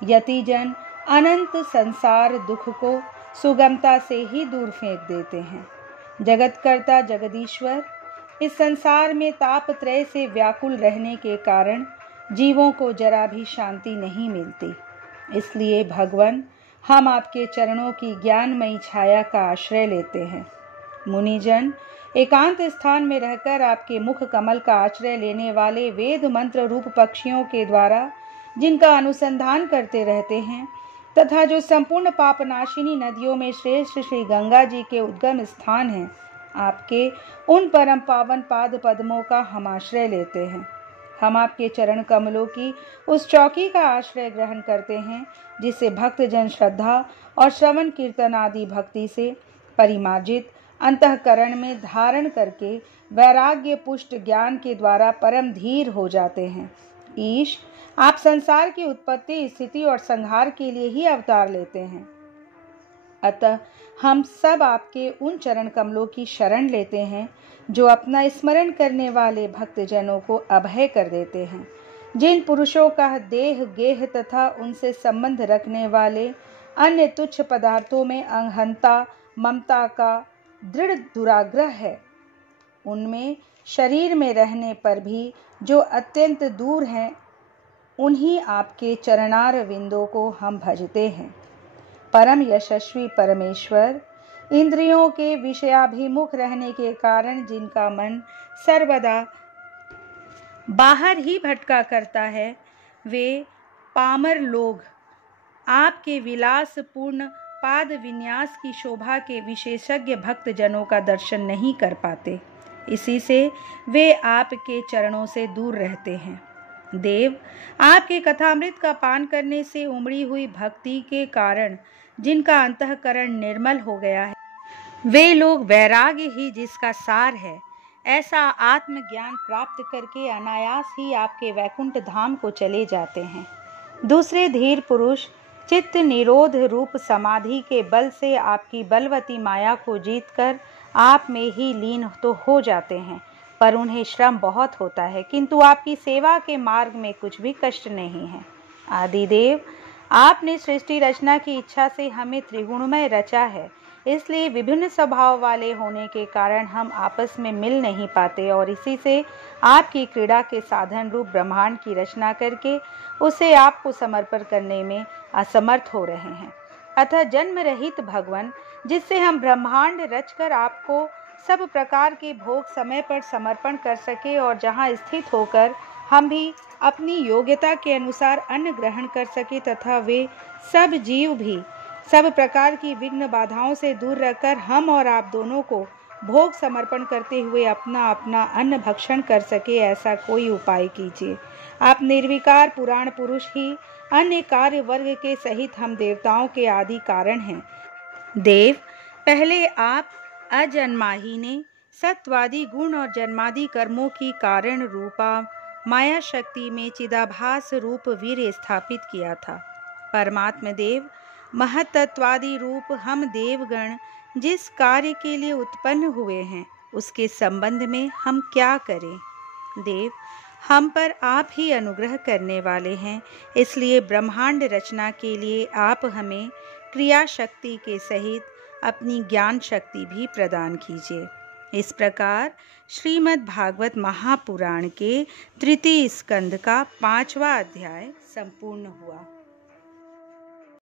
यतिजन अनंत संसार दुख को सुगमता से ही दूर फेंक देते हैं। जगतकर्ता जगदीश्वर इस संसार में तापत्रय से व्याकुल रहने के कारण जीवों को जरा भी शांति नहीं मिलती। इसलिए भगवान, हम आपके चरणों की ज्ञानमयी छाया का आश्रय लेते हैं। मुनिजन, एकांत स्थान में रहकर आपके मुख कमल का आश्रय लेने वाले वेद मंत्र रूप पक्षियों के द्वारा जिनका अनुसंधान करते रहते हैं तथा जो संपूर्ण पापनाशिनी नदियों में श्रेष्ठ श्री गंगा जी के उद्गम स्थान हैं, आपके उन परम पावन पाद पद्मों का हम आश्रय लेते हैं। हम आपके चरण कमलों की उस चौकी का आश्रय ग्रहण करते हैं जिसे भक्तजन श्रद्धा और श्रवण कीर्तन आदि भक्ति से परिमार्जित अंतःकरण में धारण करके वैराग्य पुष्ट ज्ञान के द्वारा परम धीर हो जाते हैं। ईश, आप संसार की उत्पत्ति, स्थिति और संहार के लिए ही अवतार लेते हैं। अतः हम सब आपके उन चरण कमलों की शरण लेते हैं जो अपना स्मरण करने वाले भक्तजनों को अभय कर देते हैं। जिन पुरुषों का देह, गेह तथा उनसे संबंध रखने वाले अन्य तुच्छ पदार्थों में अहंता, ममता का दृढ़ दुराग्रह है, उनमें शरीर में रहने पर भी जो अत्यंत दूर हैं, उन्हीं आपके चरणार विंदों को हम भजते हैं। परम यशस्वी परमेश्वर, इंद्रियों के विषयाभिमुख रहने के कारण जिनका मन सर्वदा बाहर ही भटका करता है, वे पामर लोग आपके विलासपूर्ण पाद विन्यास की शोभा के विशेषज्ञ भक्त जनों का दर्शन नहीं कर पाते। इसी से वे आपके चरणों से दूर रहते हैं। देव, आपके कथामृत का पान करने से उमड़ी हुई भक्ति के कारण जिनका अंतःकरण निर्मल हो गया है, वे लोग वैराग्य ही जिसका सार है, ऐसा आत्मज्ञान प्राप्त करके अनायास ही आपके वैकुंठ धाम को चले जाते हैं। दूसरे धीर पुरुष चित्त निरोध रूप समाधि के बल से आपकी बलवती माया को जीतकर आप में ही लीन तो हो जाते हैं, पर उन्हें श्रम बहुत होता है, किंतु आपकी सेवा के मार्ग में कुछ भी कष्ट नहीं है। आदिदेव, आपने सृष्टि रचना की इच्छा से हमें त्रिगुणमय रचा है, इसलिए विभिन्न स्वभाव वाले होने के कारण हम आपस में मिल नहीं पाते और इसी से आपकी क्रीड़ा के साधन रूप ब्रह्मांड की रचना करके उसे आपको समर्पण करने में असमर्थ हो रहे हैं। अतः जन्म रहित भगवान, जिससे हम ब्रह्मांड रचकर आपको सब प्रकार के भोग समय पर समर्पण कर सके और जहाँ स्थित होकर हम भी अपनी योग्यता के अनुसार अन्न ग्रहण कर सके तथा वे सब जीव भी सब प्रकार की विघ्न बाधाओं से दूर रहकर हम और आप दोनों को भोग समर्पण करते हुए अपना अपना अन्न भक्षण कर सके, ऐसा कोई उपाय कीजिए। आप निर्विकार पुराण पुरुष ही अन्य कार्य वर्ग के सहित हम देवताओं के आदि कारण हैं। देव, पहले आप अजन्माही ने सत्वादि गुण और जन्मादि कर्मों की कारण रूपा माया शक्ति में चिदाभास रूप वीर्य स्थापित किया था। परमात्मा देव, महतत्वादि रूप हम देवगण जिस कार्य के लिए उत्पन्न हुए हैं, उसके संबंध में हम क्या करें? देव, हम पर आप ही अनुग्रह करने वाले हैं, इसलिए ब्रह्मांड रचना के लिए आप हमें क्रिया शक्ति के सहित अपनी ज्ञान शक्ति भी प्रदान कीजिए। इस प्रकार श्रीमद् भागवत महापुराण के तृतीय स्कंद का 5वां अध्याय संपूर्ण हुआ।